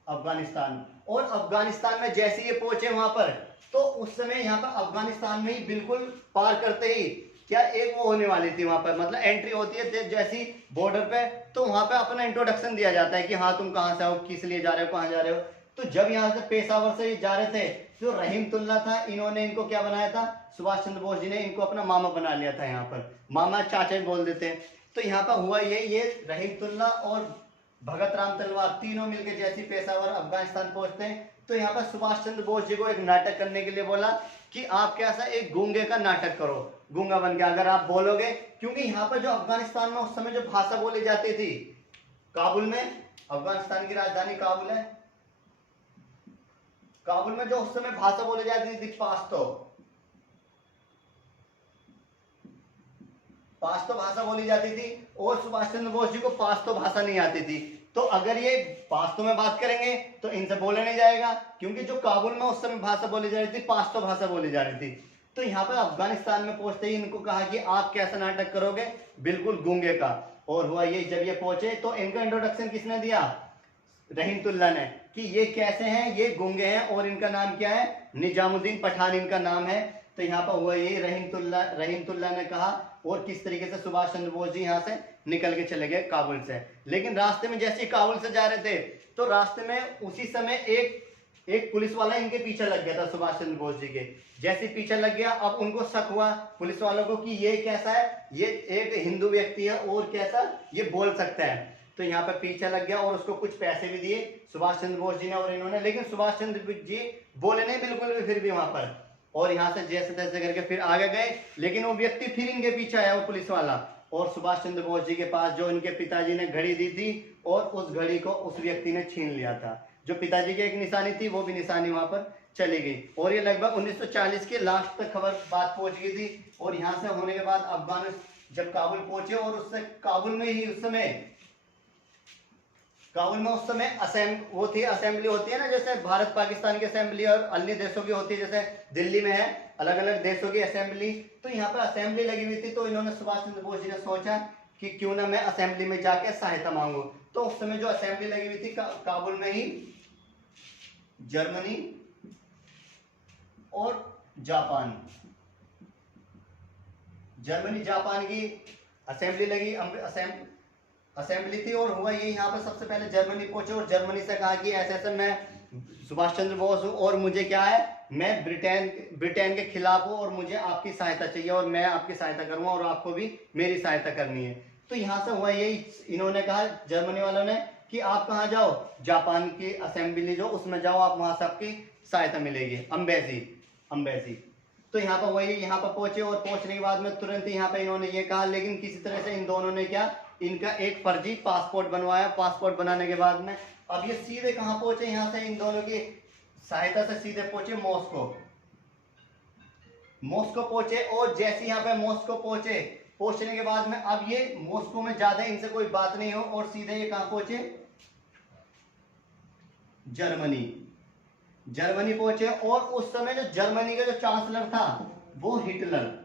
अफगानिस्तान। और अफगानिस्तान में जैसे ये पहुंचे वहां पर, तो उस समय यहाँ पर अफगानिस्तान में ही बिल्कुल पार करते ही क्या एक वो होने वाली थी वहां पर, मतलब एंट्री होती है जैसी बॉर्डर पे, तो वहां पे अपना इंट्रोडक्शन दिया जाता है कि हाँ तुम कहाँ से हो, किस लिए जा रहे हो, कहाँ जा रहे हो। तो जब यहाँ से पेशावर से जा रहे थे, जो रहीमतुल्ला था, इन्होंने इनको क्या बनाया था, सुभाष चंद्र बोस जी ने इनको अपना मामा बना लिया था, यहाँ पर मामा चाचा बोल देते हैं। तो यहाँ पर हुआ ये रहीमतुल्ला और भगत राम तलवार तीनों मिलकर जैसी पेशावर अफगानिस्तान पहुंचते हैं, तो यहाँ पर सुभाष चंद्र बोस जी को एक नाटक करने के लिए बोला कि आप कैसा एक गूंगे का नाटक करो, गूंगा बन के अगर आप बोलोगे, क्योंकि यहाँ पर जो अफगानिस्तान में उस समय जो भाषा बोली जाती थी, काबुल में, अफगानिस्तान की राजधानी काबुल है, काबुल में जो उस समय भाषा बोली जाती थी पाश्तो भाषा बोली जाती थी, और सुभाष चंद्र बोस जी को पाश्तो भाषा नहीं आती थी। तो अगर ये पाश्तो में बात करेंगे तो इनसे बोला नहीं जाएगा, क्योंकि जो काबुल में उस समय भाषा बोली जा रही थी, पाश्तो भाषा बोली जा रही थी। तो यहाँ पर अफगानिस्तान में पहुंचते ही इनको कहा कि आप कैसा नाटक करोगे, बिल्कुल गूंगे का। और हुआ ये, जब ये पहुंचे तो इनका इंट्रोडक्शन किसने दिया, रहीमतुल्ला ने, कि ये कैसे हैं, ये गूंगे हैं, और इनका नाम क्या है, निजामुद्दीन पठान इनका नाम है। तो यहाँ पर हुआ ये, रहीमतुल्ला ने कहा, और किस तरीके से सुभाष चंद्र बोस जी यहाँ से निकल के चले गए काबुल से। लेकिन रास्ते में जैसे काबुल से जा रहे थे, तो रास्ते में उसी समय एक पुलिस वाला इनके पीछे लग गया था, सुभाष चंद्र बोस जी के जैसे पीछे लग गया। अब उनको शक हुआ पुलिस वालों को कि ये कैसा है, ये एक हिंदू व्यक्ति है, और कैसा ये बोल सकता है। तो यहाँ पे पीछे लग गया, और उसको कुछ पैसे भी दिए सुभाष चंद्र बोस जी ने और इन्होंने। लेकिन सुभाष चंद्र जी बोले नहीं बिल्कुल भी, फिर भी वहां पर, और यहाँ से जैसे तैसे करके फिर आगे गए। लेकिन वो व्यक्ति फिर इनके पीछे आया, वो पुलिस वाला, और सुभाष चंद्र बोस जी के पास जो इनके पिताजी ने घड़ी दी थी, और उस घड़ी को उस व्यक्ति ने छीन लिया था। जो पिताजी की एक निशानी थी, वो भी निशानी वहां पर चली गई। और ये लगभग 1940 के लास्ट तक खबर बात पहुंच गई थी। और यहाँ से होने के बाद अफगानिस्तान जब काबुल पहुंचे, और उससे काबुल में ही उस समय असेंबली होती है ना, जैसे भारत पाकिस्तान की असेंबली और अन्य देशों की होती है, जैसे दिल्ली में है अलग अलग देशों की असेंबली। तो यहाँ पर असेंबली लगी हुई थी, तो इन्होंने सुभाष चंद्र बोस जी ने सोचा कि क्यों ना मैं असेंबली में जाके सहायता मांगू। तो उस समय जो असेंबली लगी हुई थी काबुल में ही, जर्मनी और जापान की असेंबली लगी, असेंबली थी। और हुआ ये, यहाँ पर सबसे पहले जर्मनी पहुंचे, और जर्मनी से कहा कि ऐसे ऐसे मैं सुभाष चंद्र बोस हूँ, और मुझे क्या है, मैं ब्रिटेन के खिलाफ हूँ, और मुझे आपकी सहायता चाहिए, और मैं आपकी सहायता करूंगा, और आपको भी मेरी सहायता करनी है। तो यहाँ से हुआ यही, इन्होंने कहा जर्मनी वालों ने कि आप कहाँ जाओ, जापान की असेंबली जो उसमें जाओ, आप वहां से आपकी सहायता मिलेगी, अम्बेसी। तो यहाँ पर वही, यहाँ पर पहुंचे, और पहुंचने के बाद में तुरंत यहाँ पे इन्होंने ये कहा, लेकिन किसी तरह से इन दोनों ने क्या, इनका एक फर्जी पासपोर्ट बनवाया। पासपोर्ट बनाने के बाद में अब ये सीधे कहाँ पहुंचे, यहाँ से इन दोनों की सहायता से सीधे पहुंचे मॉस्को पहुंचे। और जैसे यहाँ पे मॉस्को पहुंचने के बाद में अब ये मॉस्को में ज्यादा इनसे कोई बात नहीं हो, और सीधे ये कहाँ पहुंचे, जर्मनी पहुंचे। और उस समय जो जर्मनी का जो चांसलर था वो हिटलर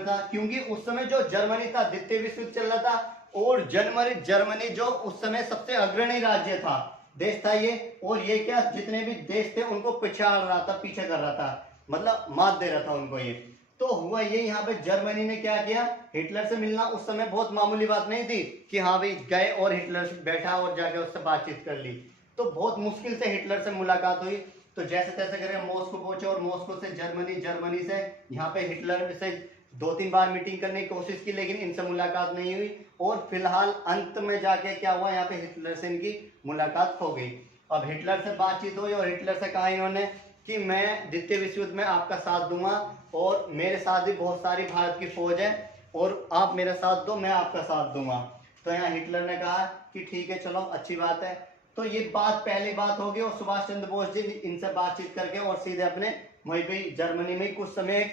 था, क्योंकि उस समय जो जर्मनी था, द्वितीय विश्व युद्ध चल रहा था, और जर्मनी जो उस समय सबसे अग्रणी राज्य था, देश था ये। और ये क्या, जितने भी देश थे उनको पीछे कर रहा था, मतलब मात दे रहा था उनको ये। तो हुआ ये, यहाँ पे जर्मनी ने क्या किया, हिटलर से मिलना उस समय बहुत मामूली बात नहीं थी कि हाँ भाई गए और हिटलर से बैठा और जाके उससे बातचीत कर ली। तो बहुत मुश्किल से हिटलर से मुलाकात हुई। तो जैसे तैसे करके मॉस्को पहुंचे और मॉस्को से जर्मनी, जर्मनी से यहाँ पे हिटलर से 2-3 बार मीटिंग करने की कोशिश की, लेकिन इनसे मुलाकात नहीं हुई। और फिलहाल अंत में जाके क्या हुआ, यहाँ पे हिटलर से इनकी मुलाकात हो गई। अब हिटलर से बातचीत हुई और हिटलर से कहा इन्होंने कि मैं द्वितीय विश्व युद्ध में आपका साथ दूंगा और मेरे साथ भी बहुत सारी भारत की फौज है और आप मेरा साथ दो, मैं आपका साथ दूंगा। तो यहाँ हिटलर ने कहा कि ठीक है चलो अच्छी बात है। तो ये बात पहली बात होगी और सुभाष चंद्र बोस जी इनसे बातचीत करके और सीधे अपने वहीं पे जर्मनी में कुछ समय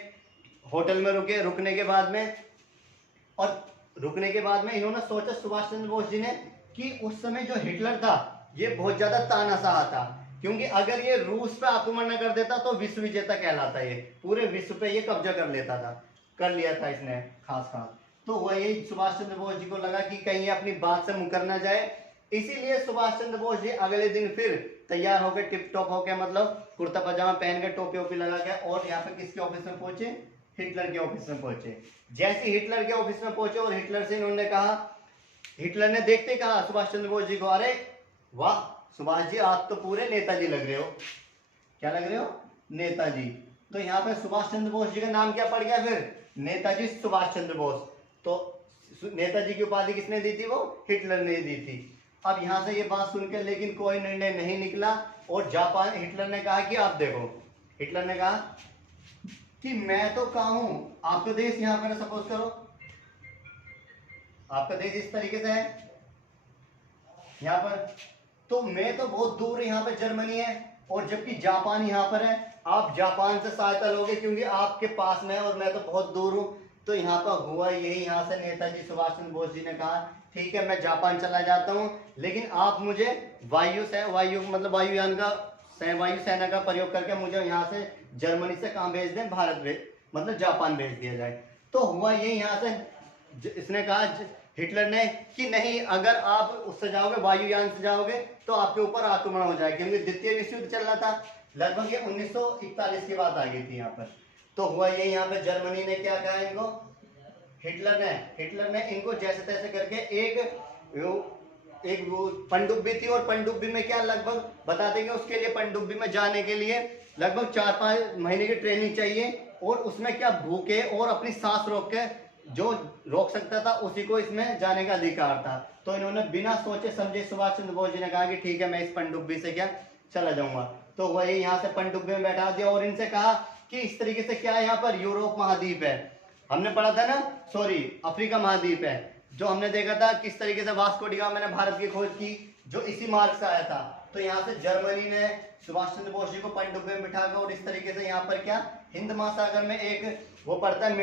होटल में रुके। रुकने के बाद में इन्होंने सोचा सुभाष चंद्र बोस जी ने कि उस समय जो हिटलर था ये बहुत ज्यादा तानाशाह था, क्योंकि अगर ये रूस पे आक्रमण न कर देता तो विश्व विजेता कहलाता, ये पूरे विश्व पे ये कब्जा कर लिया था इसने खास। तो वही सुभाष चंद्र बोस जी को लगा कि कहीं अपनी बात से मुकर ना जाए, इसीलिए सुभाष चंद्र बोस जी अगले दिन फिर तैयार होकर टिप टॉप होकर, मतलब कुर्ता पजामा पहन के टोपी ओपी लगा के, और यहाँ पे किसके ऑफिस में पहुंचे, हिटलर के ऑफिस में पहुंचे। जैसे हिटलर के ऑफिस में पहुंचे और हिटलर से इन्होंने कहा, हिटलर ने देखते कहा सुभाष चंद्र बोस जी को, अरे वाह सुभाष जी आप तो पूरे नेताजी लग रहे हो। क्या लग रहे हो, नेताजी। तो यहाँ पे सुभाष चंद्र बोस जी का नाम क्या पड़ गया फिर, नेताजी सुभाष चंद्र बोस। तो नेताजी की उपाधि किसने दी थी, वो हिटलर ने दी थी। अब यहाँ से ये बात सुनकर लेकिन कोई निर्णय नहीं निकला और जापान, हिटलर ने कहा कि आप देखो, हिटलर ने कहा कि मैं तो कहा हूं आपका देश यहाँ पर, सपोज करो आपका देश इस तरीके से है यहाँ पर, तो मैं तो बहुत दूर, यहाँ पे जर्मनी है और जबकि जापान यहाँ पर है, आप जापान से सहायता लोगे क्योंकि आपके पास में है और मैं तो बहुत दूर हूँ। तो यहाँ पर हुआ यही, यहाँ से नेताजी सुभाष चंद्र बोस जी ने कहा ठीक है मैं जापान चला जाता हूँ, लेकिन आप मुझे वायु सेना का प्रयोग करके मुझे यहाँ से जर्मनी से कहाँ भेज दें, भारत भेज, मतलब जापान भेज दिया जाए। तो हुआ यही, यहाँ से इसने कहा हिटलर ने कि नहीं, अगर आप उससे जाओगे, वायुयान से जाओगे तो आपके ऊपर आक्रमण हो जाएगा, क्योंकि द्वितीय विश्व युद्ध चल रहा था। लगभग ये 1941 की बात आ गई थी यहाँ पर। तो हुआ ये, यहाँ पे जर्मनी ने क्या कहा इनको, हिटलर ने इनको जैसे तैसे करके एक पनडुब्बी थी, और पनडुब्बी में क्या, लगभग बता देंगे, उसके लिए पनडुब्बी में जाने के लिए लगभग 4-5 महीने की ट्रेनिंग चाहिए, और उसमें क्या भूखे और अपनी सांस रोक के, जो रोक सकता था उसी को इसमें जाने का अधिकार था। तो इन्होंने बिना सोचे समझे सुभाष चंद्र बोस जी ने कहा कि ठीक है मैं इस पनडुब्बी से क्या चला जाऊंगा। तो वही यहाँ से पनडुब्बी में बैठा दिया और इनसे कहा कि इस तरीके से क्या है, यहाँ पर यूरोप महाद्वीप है, हमने पढ़ा था ना, सॉरी अफ्रीका महाद्वीप है, जो हमने देखा था किस तरीके से वास्को डी गामा ने भारत की खोज की, जो इसी मार्ग से आया था। तो यहाँ से जर्मनी ने सुभाष चंद्र बोस जी को पनडुब्बी में बिठाकर और इस तरीके से यहाँ पर क्या, हिंद महासागर में एक वो पड़ता है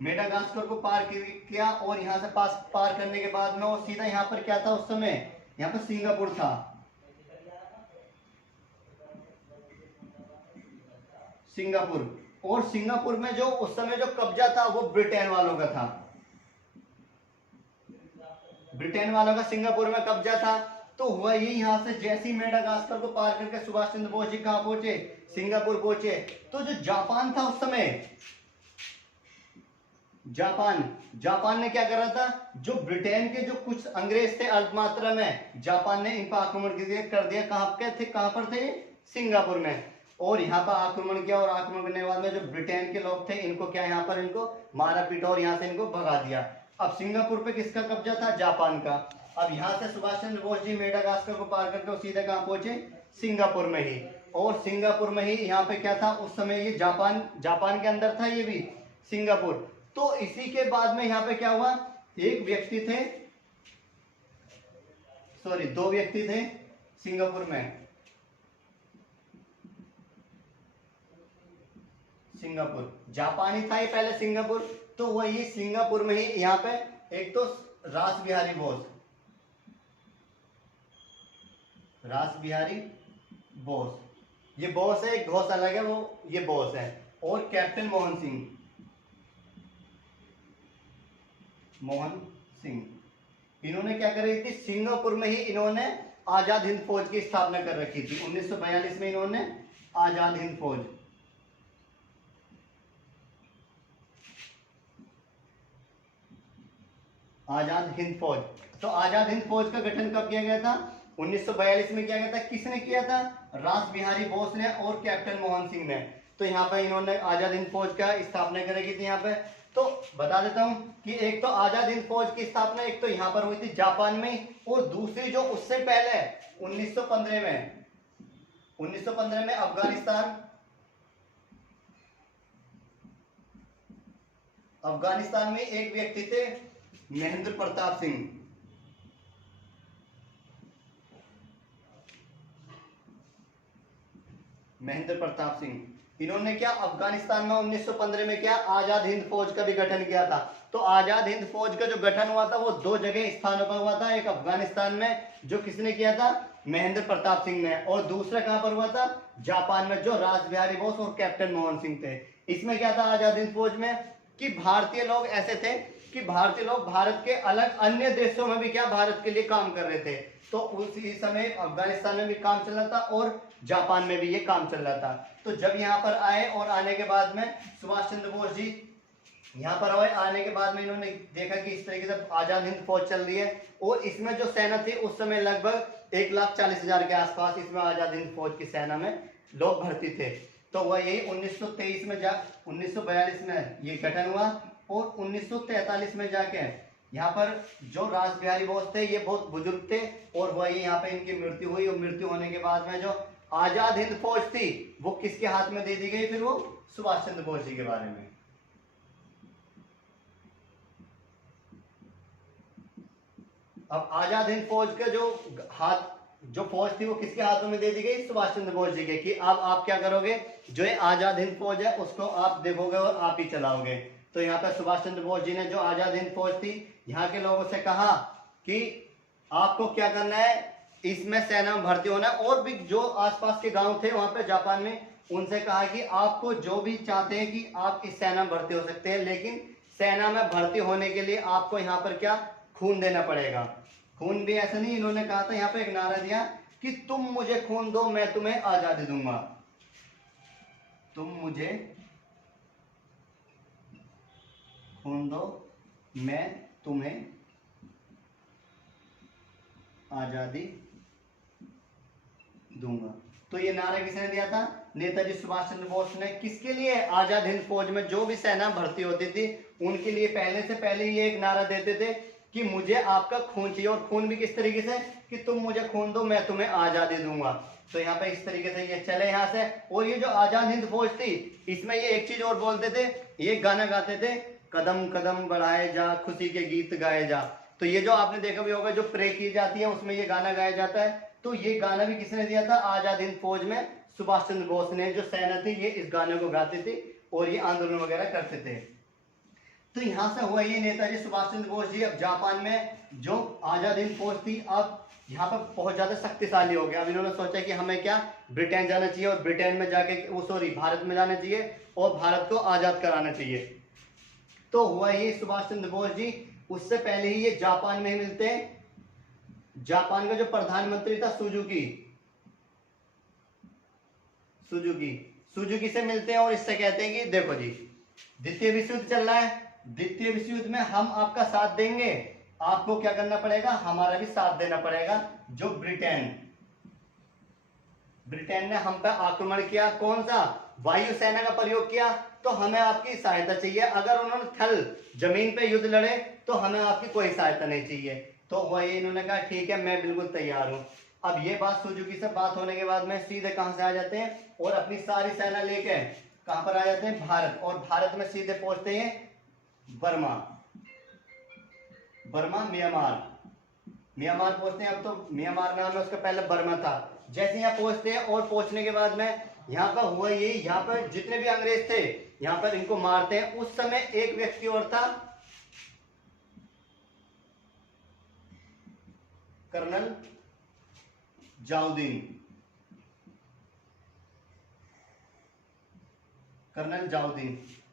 मेडागास्कर को पार किया, और यहाँ से पार करने के बाद में वो सीधा यहाँ पर क्या था, उस समय यहाँ पर सिंगापुर था। और सिंगापुर में जो उस समय जो कब्जा था वो ब्रिटेन वालों का था, सिंगापुर में कब्जा था। तो हुआ ये, यहाँ से जैसी मेडागास्कर को पार करके सुभाष चंद्र बोस जी कहाँ पहुंचे, सिंगापुर पहुंचे। तो जो जापान था उस समय, जापान ने क्या करा था, जो ब्रिटेन के जो कुछ अंग्रेज थे अल्प मात्रा में, जापान ने इन पर आक्रमण कर दिया। कहां पर थे, सिंगापुर में। और यहाँ पर आक्रमण किया, और आक्रमण करने के बाद में जो ब्रिटेन के लोग थे इनको क्या, यहाँ पर इनको मारा पीटा और यहाँ से इनको भगा दिया। अब सिंगापुर पे किसका कब्जा था, जापान का। अब यहाँ से सुभाष चंद्र बोस जी मेडागास्कर को पार करके सीधे कहाँ पहुंचे, सिंगापुर में ही। और सिंगापुर में ही यहाँ पे क्या था, उस समय ये जापान के अंदर था ये भी सिंगापुर। तो इसी के बाद में यहाँ पे क्या हुआ, दो व्यक्ति थे सिंगापुर में। जापानी था ये पहले सिंगापुर। तो वही सिंगापुर में ही यहाँ पे एक तो रास बिहारी बोस, ये बॉस है, एक घोष अलग है, वो ये बॉस है। और कैप्टन मोहन सिंह, इन्होंने क्या करी थी, सिंगापुर में ही इन्होंने आजाद हिंद फौज की स्थापना कर रखी थी। 1942 में इन्होंने आजाद हिंद फौज, आजाद हिंद फौज। तो आजाद हिंद फौज का गठन कब किया गया था? 1942 में किया गया था। किसने किया था? रास बिहारी बोस ने और कैप्टन मोहन सिंह ने। तो यहाँ पे इन्होंने आजाद हिंद फौज का स्थापना करी थी यहाँ पे। तो बता देता हूं कि एक तो आजाद हिंद फौज की स्थापना एक तो यहाँ पर हुई थी जापान में, और दूसरी जो उससे पहले 1915 में, 1915 में अफगानिस्तान, अफगानिस्तान में एक व्यक्ति थे महेंद्र प्रताप सिंह। महेंद्र प्रताप सिंह, इन्होंने क्या अफगानिस्तान में 1915 में क्या आजाद हिंद फौज का भी गठन किया था। तो आजाद हिंद फौज का जो गठन हुआ था वो दो जगह स्थानों पर हुआ था। एक अफगानिस्तान में जो किसने किया था? महेंद्र प्रताप सिंह ने, और दूसरा कहां पर हुआ था? जापान में, जो रास बिहारी बोस और कैप्टन मोहन सिंह थे। इसमें क्या था आजाद हिंद फौज में कि भारतीय लोग ऐसे थे कि भारतीय लोग भारत के अलग अन्य देशों में भी क्या भारत के लिए काम कर रहे थे। तो उसी समय अफगानिस्तान में भी काम चल रहा था और जापान में भी ये काम चल रहा था। तो जब यहाँ पर आए और आने के बाद में सुभाष चंद्र बोस जी यहाँ पर आए, आने के बाद में इन्होंने देखा कि इस तरीके से आजाद हिंद फौज चल रही है, और इसमें जो सेना थी उस समय लगभग 1,40,000 के आसपास इसमें आजाद हिंद फौज की सेना में लोग भर्ती थे। तो वह यही 1923 में 1942 में ये गठन हुआ, और 1943 में जाके यहाँ पर जो रास बिहारी बोस थे ये बहुत बुजुर्ग थे, और वही यहाँ पे इनकी मृत्यु हुई, और मृत्यु होने के बाद में जो आजाद हिंद फौज थी वो किसके हाथ में दे दी गई? फिर वो सुभाष चंद्र बोस जी के बारे में। अब आजाद हिंद फौज का जो फौज थी वो किसके हाथों में दे दी गई? सुभाष चंद्र बोस जी के, कि अब आप क्या करोगे, जो ये आजाद हिंद फौज है उसको आप देखोगे और आप ही चलाओगे। तो यहाँ पे सुभाष चंद्र बोस जी ने जो आजाद हिंद फौज थी यहाँ के लोगों से कहा कि आपको क्या करना है, इसमें सेना में भर्ती होना है। और भी जो आसपास के गांव थे वहां पे जापान में, उनसे कहा कि आपको जो भी चाहते हैं कि आप इस सेना में भर्ती हो सकते हैं, लेकिन सेना में भर्ती होने के लिए आपको यहाँ पर क्या खून देना पड़ेगा। खून भी ऐसा नहीं, इन्होंने कहा था यहाँ पे एक नारा दिया कि तुम मुझे खून दो मैं तुम्हें आजादी दूंगा, तुम मुझे खून दो मैं तुम्हें आजादी दूंगा। तो ये नारा किसने दिया था? नेताजी सुभाष चंद्र बोस ने। किसके लिए? आजाद हिंद फौज में जो भी सेना भर्ती होती थी उनके लिए पहले से पहले ये एक नारा देते थे कि मुझे आपका खून चाहिए, और खून भी किस तरीके से कि तुम मुझे खून दो मैं तुम्हें आजादी दूंगा। तो यहाँ पे इस तरीके से ये चले यहाँ से। और ये जो आजाद हिंद फौज थी इसमें ये एक चीज और बोलते थे, ये गाना गाते थे, कदम कदम बढ़ाए जा खुशी के गीत गाए जा। तो ये जो आपने देखा भी होगा जो प्रे की जाती है उसमें ये गाना गाया जाता है। तो ये गाना भी किसने दिया था? आजाद हिंद फौज में सुभाष चंद्र बोस ने। जो सेना थी ये इस गाने को गाती थी और ये आंदोलन वगैरह करते थे। तो यहां से हुआ ये नेताजी सुभाष चंद्र बोस जी अब जापान में जो आजाद हिंद फौज थी अब यहाँ पर बहुत ज्यादा शक्तिशाली हो गया। अब इन्होंने सोचा कि हमें क्या ब्रिटेन जाना चाहिए, और ब्रिटेन में जाके भारत में जाना चाहिए और भारत को आजाद कराना चाहिए। तो हुआ ये सुभाष चंद्र बोस जी उससे पहले ही ये जापान में ही मिलते हैं। जापान का जो प्रधानमंत्री था सुजुकी से मिलते हैं और इससे कहते हैं कि देखो जी द्वितीय विश्व युद्ध चल रहा है, द्वितीय विश्व युद्ध में हम आपका साथ देंगे, आपको क्या करना पड़ेगा, हमारा भी साथ देना पड़ेगा। जो ब्रिटेन ने हम पर आक्रमण किया, कौन सा, वायुसेना का प्रयोग किया, तो हमें आपकी सहायता चाहिए। अगर उन्होंने थल जमीन पे युद्ध लड़े तो हमें आपकी कोई सहायता नहीं चाहिए। तो वही इन्होंने कहा ठीक है मैं बिल्कुल तैयार हूं। अब ये बात सुजुकी से बात होने के बाद में सीधे कहां से आ जाते हैं और अपनी सारी सेना लेके कहां पर आ जाते हैं, भारत। और भारत में सीधे पहुंचते हैं बर्मा म्यांमार पहुंचते हैं। अब तो म्यांमार नाम है उसका, पहले बर्मा था। जैसे यहाँ पहुंचते हैं और पहुंचने के बाद में यहाँ पर हुआ ये, यहाँ पर जितने भी अंग्रेज थे यहाँ पर इनको मारते हैं। उस समय एक व्यक्ति और था, कर्नल जाउदीन।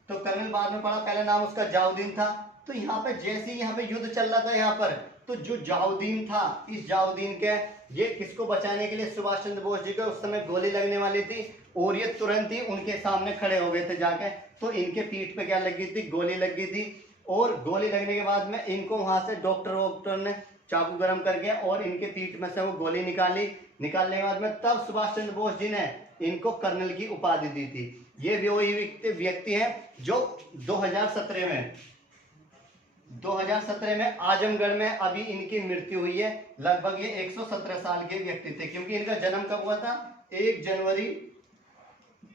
तो कर्नल बाद में पढ़ा, पहले नाम उसका जाउदीन था। तो यहाँ पे जैसे ही यहाँ पे युद्ध चल रहा था यहाँ पर, तो जो जाउदीन था, इस जाउदीन के ये किसको बचाने के लिए, सुभाष चंद्र बोस जी को उस समय गोली लगने वाली थी और ये तुरंत ही उनके सामने खड़े हो गए थे जाके, तो इनके पीठ पे क्या लगी थी, गोली लगी थी। और गोली लगने के बाद में इनको वहां से डॉक्टर ने चाकू गरम करके और इनके पीठ में से वो गोली निकाली। निकालने के बाद में तब सुभाष चंद्र बोस जी ने इनको कर्नल की उपाधि दी थी। ये भी वही व्यक्ति है जो 2017 में आजमगढ़ में अभी इनकी मृत्यु हुई है। लगभग ये 117 साल के व्यक्ति थे, क्योंकि इनका जन्म कब हुआ था, 1 जनवरी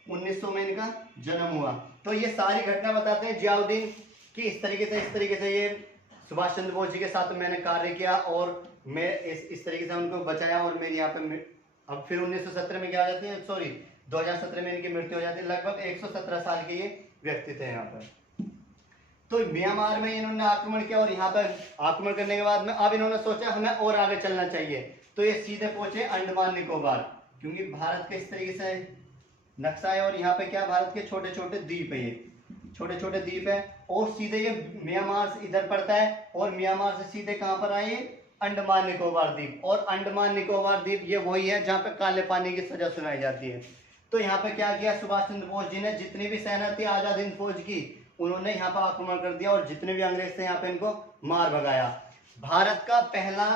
1900 में इनका जन्म हुआ। तो ये सारी घटना बताते हैं जियाउद्दीन कि इस तरीके से ये सुभाष चंद्र बोस जी के साथ मैंने कार्य किया और मैं इस तरीके से उनको बचाया। और मेरी यहाँ पे अब फिर 1917 में क्या हो जाती है, सॉरी 2017 में इनकी मृत्यु हो जाती है। लगभग 117 साल के ये व्यक्ति थे यहाँ पर। तो म्यांमार में इन्होंने आक्रमण किया और यहाँ पर आक्रमण करने के बाद में अब इन्होंने सोचा हमें और आगे चलना चाहिए, तो ये सीधे पहुंचे अंडमान निकोबार, क्योंकि भारत के इस तरीके से नक्शा है और यहाँ पे क्या भारत के छोटे छोटे द्वीप है, ये छोटे छोटे द्वीप है और सीधे ये म्यांमार से इधर पड़ता है और म्यांमार से सीधे कहाँ पर आए, अंडमान निकोबार द्वीप। और अंडमान निकोबार द्वीप ये वही है जहाँ पे काले पानी की सजा सुनाई जाती है। तो यहाँ पे क्या किया सुभाष चंद्र बोस जी ने, जितनी भी सेना थी आजाद हिंद फौज की, उन्होंने यहाँ पर आक्रमण कर दिया और जितने भी अंग्रेज थे यहाँ पे इनको मार भगाया। भारत का पहला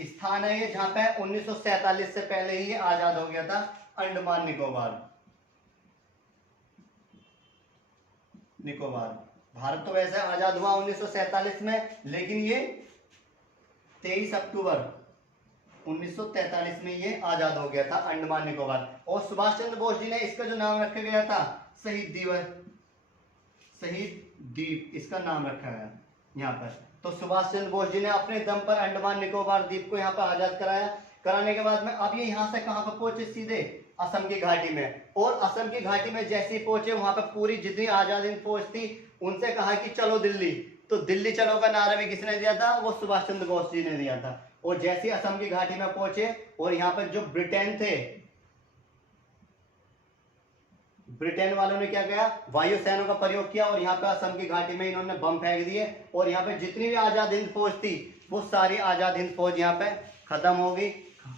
स्थान है ये जहाँ पे 1947 से पहले ही आजाद हो गया था अंडमान निकोबार। भारत तो वैसे आजाद हुआ 1947 में, लेकिन ये 23 अक्टूबर 1943 में ये आजाद हो गया था अंडमान निकोबार। और सुभाष चंद्र बोस जी ने इसका जो नाम रखा गया था शहीद द्वीप, इसका नाम रखा गया यहाँ पर। तो सुभाष चंद्र बोस जी ने अपने दम पर अंडमान निकोबार द्वीप को यहाँ पर आजाद कराया। कराने के बाद में अब ये यहाँ से कहाँ पर पहुंचे, सीधे असम की घाटी में। और असम की घाटी में जैसे ही पहुंचे वहां पर पूरी जितनी आजाद हिंद फौज थी उनसे कहा कि चलो दिल्ली। तो दिल्ली चलो का नारा भी किसने दिया था, वो सुभाष चंद्र बोस जी ने दिया था। और जैसे ही असम की घाटी में पहुंचे और यहाँ पर जो ब्रिटेन थे, ब्रिटेन वालों ने क्या किया, वायुसेना का प्रयोग किया और यहाँ पे असम की घाटी में इन्होंने बम फेंक दिए और यहाँ पे जितनी भी आजाद हिंद फौज थी वो सारी आजाद हिंद फौज यहाँ पे खत्म हो गई।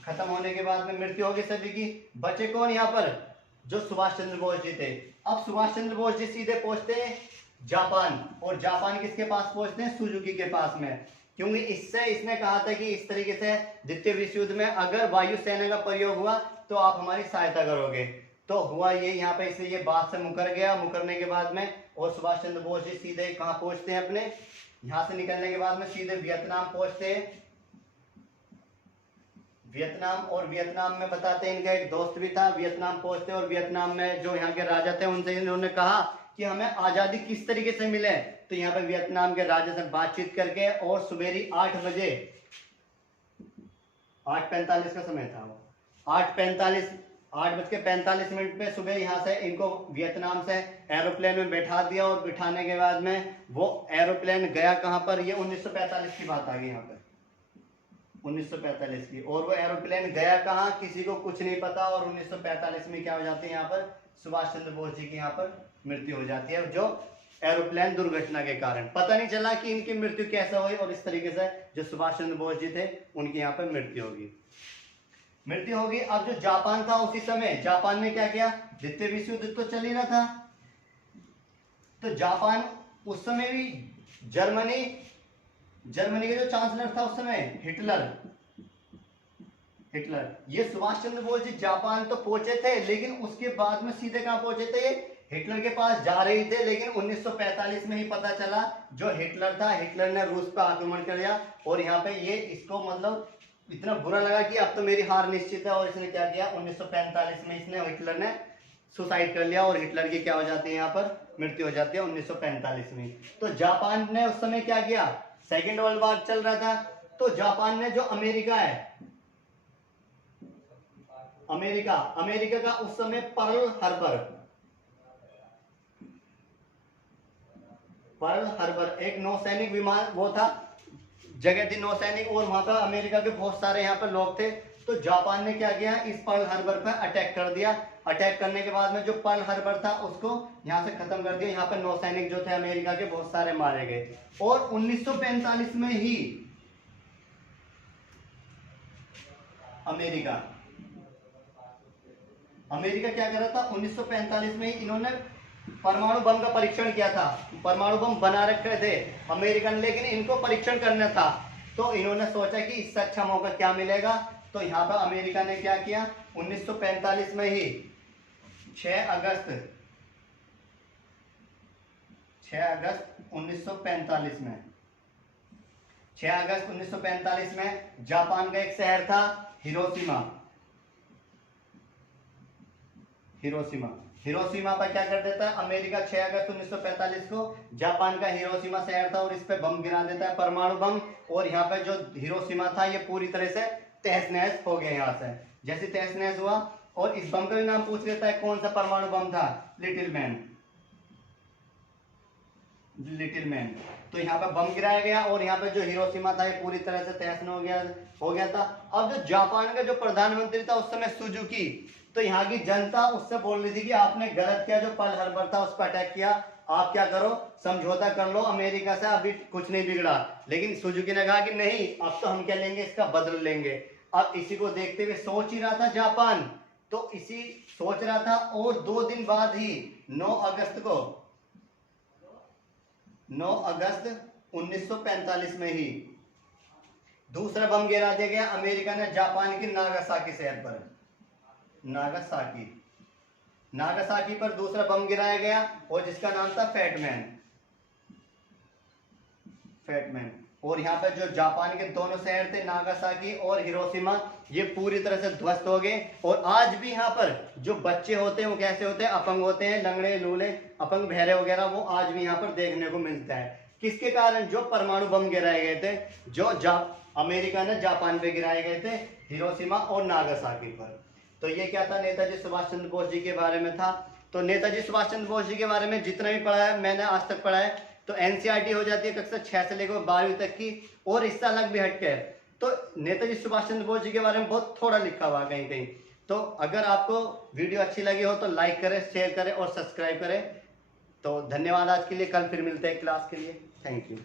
खत्म होने के बाद में मृत्यु होगी सभी की। बचे कौन यहाँ पर, जो सुभाष चंद्र बोस जी थे। अब सुभाष चंद्र बोस जी सीधे पहुंचते हैं जापान, और जापान किसके पास पहुंचते हैं, सुजुकी के पास में, क्योंकि इसने कहा था कि इस तरीके से द्वितीय विश्व युद्ध में अगर वायुसेना का प्रयोग हुआ तो आप हमारी सहायता करोगे। तो हुआ ये यहाँ पे, इसलिए ये बात से मुकर गया। मुकरने के बाद में और सुभाष चंद्र बोस जी सीधे कहाँ पहुंचते हैं, अपने यहाँ से निकलने के बाद में सीधे वियतनाम पहुंचते हैं। वियतनाम, और वियतनाम में बताते हैं इनका एक दोस्त भी था। वियतनाम पहुंचते और वियतनाम में जो यहाँ के राजा थे उनसे इन्होंने कहा कि हमें आजादी किस तरीके से मिले। तो यहाँ पे वियतनाम के राजा से बातचीत करके और सुबेरी 8 बजे 8:45 का समय था, 8:45 पे सुबह यहाँ से इनको वियतनाम से एरोप्लेन में बैठा दिया। और बिठाने के बाद में वो एरोप्लेन गया कहाँ पर, ये 1945 की बात आ गई यहाँ पर, 1945 की। और वो एरोप्लेन गया कहाँ, किसी को कुछ नहीं पता। और 1945 में क्या हो जाती है, यहाँ पर सुभाष चंद्र बोस जी की यहाँ पर मृत्यु हो जाती है, जो एरोप्लेन दुर्घटना के कारण। पता नहीं चला कि इनकी मृत्यु कैसे हुई, और इस तरीके से जो सुभाष चंद्र बोस जी थे उनकी यहाँ पर मृत्यु होगी। अब जो जापान था उसी समय जापान ने क्या किया, द्वितीय विश्व युद्ध तो चल ही रहा था, तो जापान उस समय भी जर्मनी के जो चांसलर था उस समय हिटलर, ये सुभाष चंद्र बोस जी जापान तो पहुंचे थे, लेकिन उसके बाद में सीधे कहां पहुंचे थे, ये हिटलर के पास जा रहे थे। लेकिन 1945 में ही पता चला, जो हिटलर था, हिटलर ने रूस पर आक्रमण कर लिया। और यहाँ पे ये इसको मतलब इतना बुरा लगा कि अब तो मेरी हार निश्चित है, और इसने क्या किया, 1945 में हिटलर ने सुसाइड कर लिया और हिटलर की क्या हो जाती है, यहाँ पर मृत्यु हो जाती है 1945 में। तो जापान ने उस समय क्या किया, सेकेंड वर्ल्ड वॉर चल रहा था, तो जापान ने जो अमेरिका है, अमेरिका का उस समय पर्ल हार्बर एक नौसैनिक विमान वो था, जगह थी नौसैनिक, और वहां पर अमेरिका के बहुत सारे यहाँ पर लोग थे। तो जापान ने क्या किया, इस पर्ल हार्बर पर अटैक कर दिया। अटैक करने के बाद में जो पर्ल हार्बर था उसको यहाँ से खत्म कर दिया। यहाँ पर नौसैनिक जो थे अमेरिका के बहुत सारे मारे गए। और 1945 में ही अमेरिका अमेरिका क्या कर रहा था 1945 में ही इन्होंने परमाणु बम का परीक्षण किया था। परमाणु बम बना रखे थे अमेरिकन, लेकिन इनको परीक्षण करना था। तो इन्होंने सोचा कि इससे अच्छा मौका क्या मिलेगा। तो यहाँ पर अमेरिका ने क्या किया 1945 में ही 6 अगस्त 1945 में 6 अगस्त 1945 में जापान का एक शहर था हिरोशिमा पर क्या कर देता है अमेरिका 6 अगस्त 1945 को जापान का हिरोशिमा शहर था और इस पे बम गिरा देता है परमाणु बम। और यहाँ पे जो हिरोशिमा था ये पूरी तरह से तहस नहस हो गया। यहाँ से जैसे तहस नहस हुआ और इस बम का भी नाम पूछ लेता है कौन सा परमाणु बम था, लिटिल मैन। तो यहाँ पे बम गिराया गया और यहाँ पे जो हिरोशिमा था ये पूरी तरह से तहस नहस हो गया था। अब जो जापान का जो प्रधानमंत्री था उस समय सुजुकी, तो यहाँ की जनता उससे बोल रही थी कि आपने गलत किया, जो पर्ल हार्बर था उस पर अटैक किया, आप क्या करो समझौता कर लो अमेरिका से, अभी कुछ नहीं बिगड़ा। लेकिन सुजुकी ने कहा कि नहीं, अब तो हम क्या लेंगे, इसका बदल लेंगे। अब इसी को देखते हुए सोच ही रहा था जापान, तो इसी सोच रहा था और 2 दिन बाद ही 9 अगस्त 1945 में ही दूसरा बम गिरा दिया गया अमेरिका ने जापान के नागासाकी शहर पर। नागासाकी पर दूसरा बम गिराया गया और जिसका नाम था फैटमैन। और यहाँ पर जो जापान के दोनों शहर थे नागासाकी और हिरोशिमा, ये पूरी तरह से ध्वस्त हो गए। और आज भी यहाँ पर जो बच्चे होते हैं वो कैसे होते हैं, अपंग होते हैं, लंगड़े लूले अपंग बहरे वगैरह, वो आज भी यहाँ पर देखने को मिलता है। किसके कारण, जो परमाणु बम गिराए गए थे, जो अमेरिका ने जापान पे गिराए गए थे, हिरोशिमा और नागासाकी पर। तो ये क्या था, नेताजी सुभाष चंद्र बोस जी के बारे में था। तो नेताजी सुभाष चंद्र बोस जी के बारे में जितना भी पढ़ा है मैंने आज तक पढ़ा है, तो एनसीईआरटी हो जाती है कक्षा 6 से लेकर 12वीं तक की, और इससे अलग भी हटके है तो नेताजी सुभाष चंद्र बोस जी के बारे में बहुत थोड़ा लिखा हुआ कहीं कहीं। तो अगर आपको वीडियो अच्छी लगी हो तो लाइक करें, शेयर करें और सब्सक्राइब करें। तो धन्यवाद आज के लिए, कल फिर मिलते हैं क्लास के लिए। Thank you.